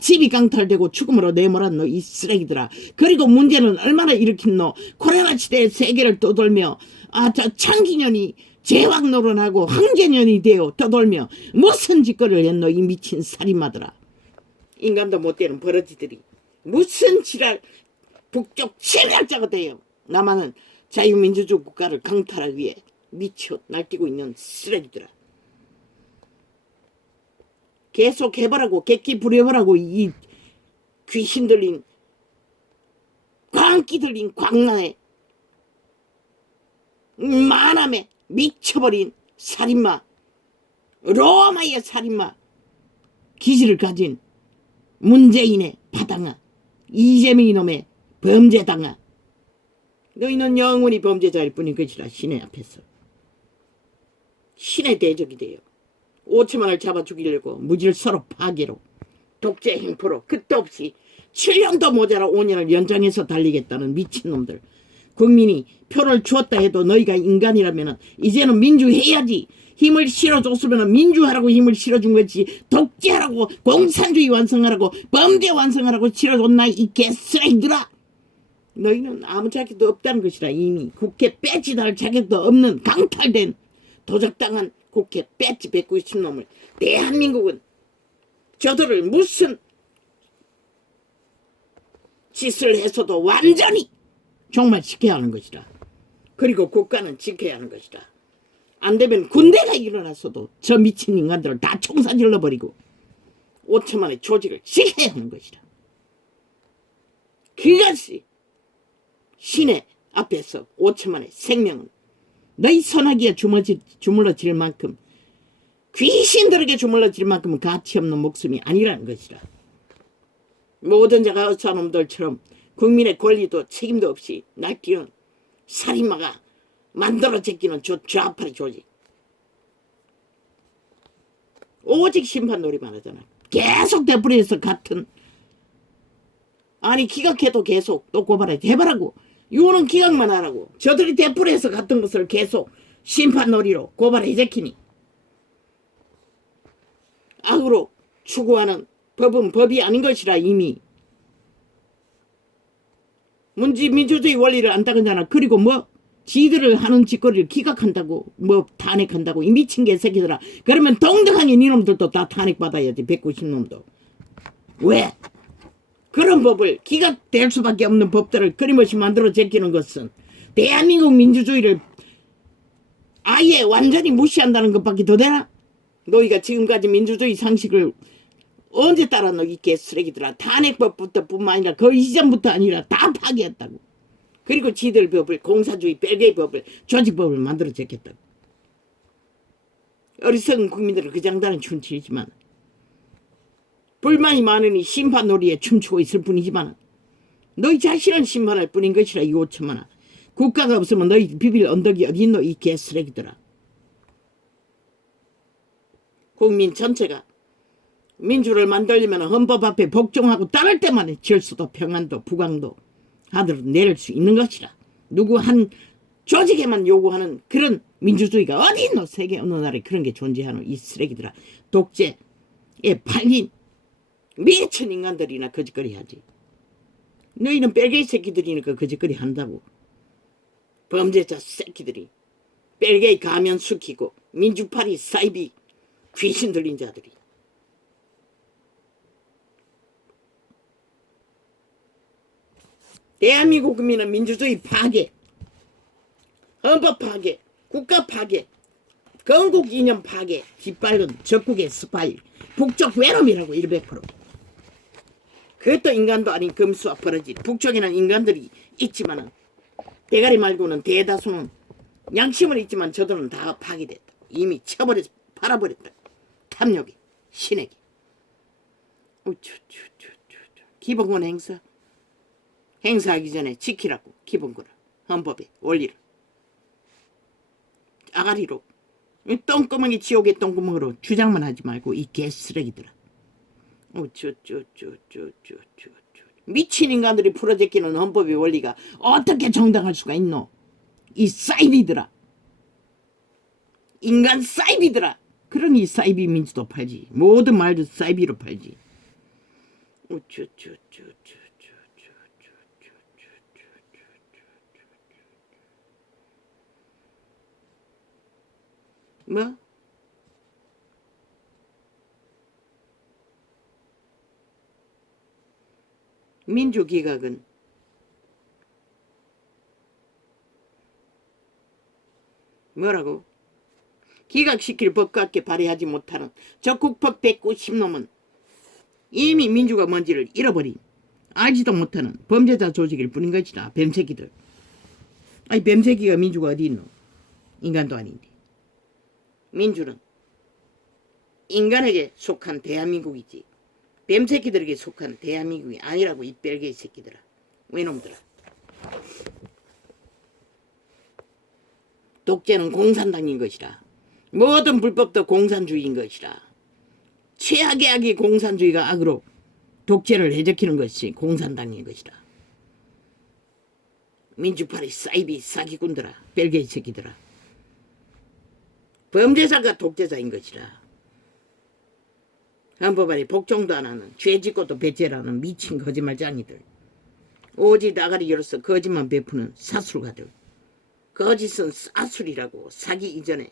집이 강탈되고 죽음으로 내몰았노. 이 쓰레기들아. 그리고 문제는 얼마나 일으켰노. 코로나 시대에 세계를 떠돌며 저 창기년이 제왕 노릇하고 황제년이 되어 떠돌며 무슨 짓거리를 했노. 이 미친 살인마들아. 인간도 못되는 버러지들이 무슨 지랄 북쪽 침략자가 돼요. 남한은 자유민주주의 국가를 강탈하기 위해 미쳐 날뛰고 있는 쓰레기들아. 계속 해보라고. 객기 부려보라고. 이 귀신 들린 광기 들린 광란에 만함에 미쳐버린 살인마, 로마의 살인마 기질을 가진 문재인의 바당아, 이재명 이놈의 범죄당아. 너희는 영원히 범죄자일 뿐인 것이라. 신의 앞에서 신의 대적이 돼요. 5천만을 잡아 죽이려고 무질서로 파괴로 독재 행포로 끝도 없이 7년도 모자라 5년을 연장해서 달리겠다는 미친놈들. 국민이 표를 주었다 해도 너희가 인간이라면 이제는 민주해야지. 힘을 실어줬으면 민주하라고 힘을 실어준 거지. 독재하라고, 공산주의 완성하라고, 범죄 완성하라고 실어줬나 이 개쓰레기들아. 너희는 아무 자격도 없다는 것이라. 이미 국회 배지 달 자격도 없는 강탈된 도적당한 국회 배지 190놈을 대한민국은 저들을 무슨 짓을 해서도 완전히 종말시켜야 하는 것이다. 그리고 국가는 지켜야 하는 것이다. 안 되면 군대가 일어났어도 저 미친 인간들을 다 총사질러 버리고 5천만의 조직을 지켜야 하는 것이다. 그것이 신의 앞에서 5천만의 생명은 너희 소나기에 주물러질 만큼, 귀신들에게 주물러질 만큼 가치 없는 목숨이 아니라는 것이다. 모든 자가 어처놈들처럼 국민의 권리도 책임도 없이 날뛰는 살인마가 만들어 제끼는 좌파리 조직. 오직 심판 놀이만 하잖아. 계속 되풀이해서 같은, 아니 기각해도 계속 또 고발하지. 해봐라고. 요는 기각만 하라고. 저들이 되풀이해서 같은 것을 계속 심판 놀이로 고발해 제끼니 악으로 추구하는 법은 법이 아닌 것이라. 이미 민주주의 원리를 안다그잖아. 그리고 뭐 지들을 하는 짓거리를 기각한다고, 뭐 탄핵한다고. 이 미친 개새끼들아. 그러면 동등하게 니놈들도 다 탄핵받아야지. 190놈도. 왜? 그런 법을, 기각될 수밖에 없는 법들을 끊임없이 만들어 제끼는 것은 대한민국 민주주의를 아예 완전히 무시한다는 것밖에 더 되나? 너희가 지금까지 민주주의 상식을 언제 따랐노? 이 개쓰레기들아. 탄핵법부터 뿐만 아니라 그 이전부터 아니라 다 파기했다고. 그리고 지들 법을, 공사주의 벨기에 법을, 조직법을 만들어 제꼈다고. 어리석은 국민들은 그 장단은 춤추지만 불만이 많으니 심판놀이에 춤추고 있을 뿐이지만 너희 자신을 심판할 뿐인 것이라. 이 5천만원. 국가가 없으면 너희 비빌 언덕이 어디 있노? 이 개쓰레기들아. 국민 전체가 민주를 만들려면 헌법 앞에 복종하고 따를 때만 질서도 평안도 부강도 하늘로 내릴 수 있는 것이라. 누구 한 조직에만 요구하는 그런 민주주의가 어디 있노? 세계 어느 나라에 그런 게 존재하노? 이 쓰레기들아. 독재에 팔린 미친 인간들이나 거짓거리 하지. 너희는 벨게이 새끼들이니까 거짓거리 한다고. 범죄자 새끼들이 벨게이 가면 숙이고 민주파리 사이비 귀신 들린 자들이. 대한민국 국민은 민주주의 파괴, 헌법 파괴, 국가 파괴, 건국 이념 파괴, 뒷발은 적국의 스파이, 북쪽 외놈이라고 100%. 그것도 인간도 아닌 금수와 버러지. 북쪽에는 인간들이 있지만은 대가리 말고는 대다수는 양심은 있지만 저들은 다 파괴됐다. 이미 쳐버려서 팔아버렸다. 탐욕이, 신에게. 기본권 행사하기 전에 지키라고. 기본권을, 헌법의 원리를. 아가리로, 똥구멍이 지옥의 똥구멍으로 주장만 하지 말고 이 개쓰레기들아. 미친 인간들이 풀어제끼는 헌법의 원리가 어떻게 정당할 수가 있노? 이 사이비들아. 인간 사이비들아. 그러니 사이비 민주도 팔지. 모든 말도 사이비로 팔지. 뭐? 민주기각은 뭐라고? 기각시킬 법밖에 발의하지 못하는 적국법 190놈은 이미 민주가 뭔지를 잃어버린, 알지도 못하는 범죄자 조직일 뿐인 것이다. 뱀새끼들. 아니 뱀새끼가 민주가 어디 있노? 인간도 아닌데. 민주는 인간에게 속한 대한민국이지 뱀새끼들에게 속한 대한민국이 아니라고. 이 벨게이 새끼들아. 외놈들아. 독재는 공산당인 것이라. 모든 불법도 공산주의인 것이라. 최악의 악이 공산주의가 악으로 독재를 해적히는 것이 공산당인 것이다. 민주파리 사이비 사기꾼들아, 벨기에 새끼들아. 범죄자가 독재자인 것이다. 헌법안에 복종도 안 하는 죄짓고도 배째라는 미친 거짓말쟁이들. 오지 나가리 열어서 거짓만 베푸는 사술가들. 거짓은 사술이라고. 사기 이전에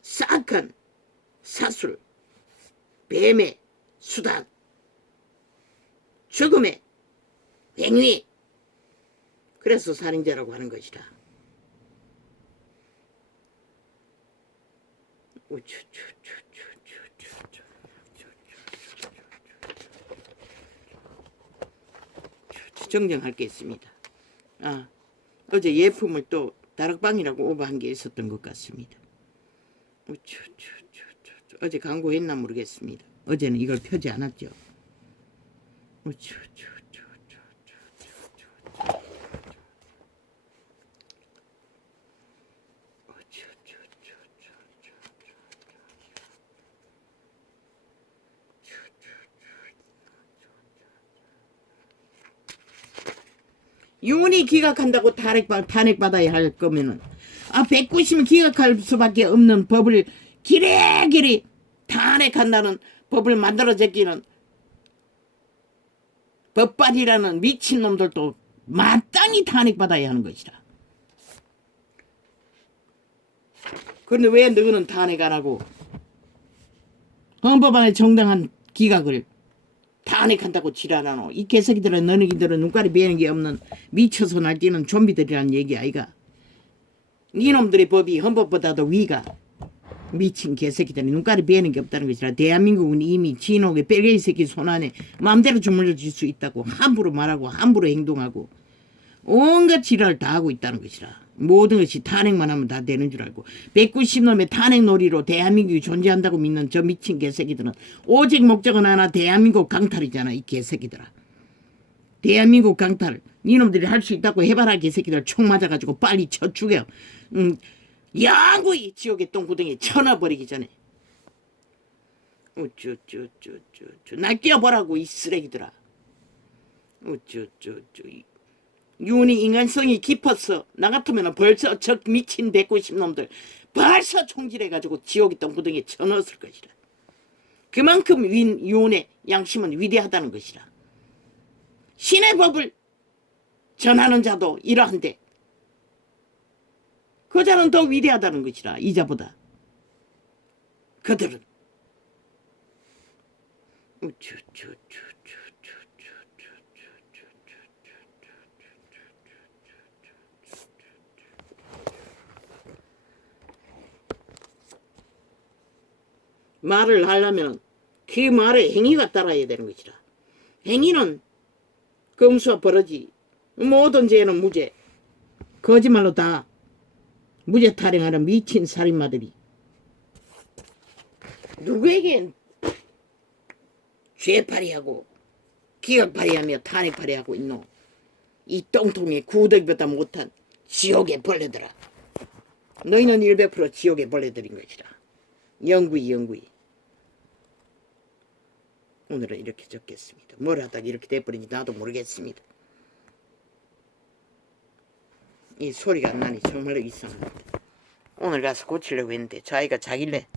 사악한 사술, 뱀의 수단, 죽음의 행위. 그래서 살인자라고 하는 것이다. 정정할 게 있습니다. 어제 예품을 또 다락방이라고 오버한 게 있었던 것 같습니다. 어제 광고했나 모르겠습니다. 어제는 이걸 펴지 않았죠. 윤이 기각한다고 탄핵받아야 할 거면은 190을 기각할 수밖에 없는 법을 기레기리 탄핵한다는 법을 만들어 제끼는 법발이라는 미친놈들도 마땅히 탄핵받아야 하는 것이다. 그런데 왜 너는 탄핵 안 하고 헌법안의 정당한 기각을 탄핵한다고 지랄하노? 이 개새끼들은 너희들은 눈깔이 베는 게 없는 미쳐서 날뛰는 좀비들이란 얘기 아이가? 이놈들의 법이 헌법보다도 위가. 미친 개새끼들이 눈깔이 베는 게 없다는 것이라. 대한민국은 이미 진옥의 뺄개이 새끼 손안에 마음대로 주물러 줄 수 있다고 함부로 말하고 함부로 행동하고 온갖 지랄을 다 하고 있다는 것이라. 모든 것이 탄핵만 하면 다 되는 줄 알고 190놈의 탄핵 놀이로 대한민국이 존재한다고 믿는 저 미친 개새끼들은 오직 목적은 하나, 대한민국 강탈이잖아. 이 개새끼들아. 대한민국 강탈 이놈들이 할 수 있다고 해봐라. 개새끼들 총 맞아가지고 빨리 쳐 죽여. 양구이 지옥의 똥구덩이에 쳐넣어버리기 전에. 날 끼워보라고 이 쓰레기들아. 윤이 인간성이 깊었어. 나 같으면 벌써 저 미친 190놈들 벌써 총질해가지고 지옥의 똥구덩이에 쳐넣었을 것이다. 그만큼 윤의 양심은 위대하다는 것이다. 신의 법을 전하는 자도 이러한데 그 자는 더 위대하다는 것이라. 이자보다. 그들은 말을 하려면 그 말에 행위가 따라야 되는 것이라. 행위는 검수와 버러지, 모든 죄는 무죄. 거짓말로 다 무죄 타령하는 미친 살인마들이 누구에겐 죄파리하고 기각파리하며 탄핵파리하고 있노? 이 똥통의 구더기보다 못한 지옥의 벌레들아. 너희는 100% 지옥의 벌레들인 것이라. 영구히. 오늘은 이렇게 적겠습니다. 뭘 하다가 이렇게 돼버린지 나도 모르겠습니다. 이 소리가 안 나니 정말로 이상합니다. 오늘 가서 고치려고 했는데 자기가 자길래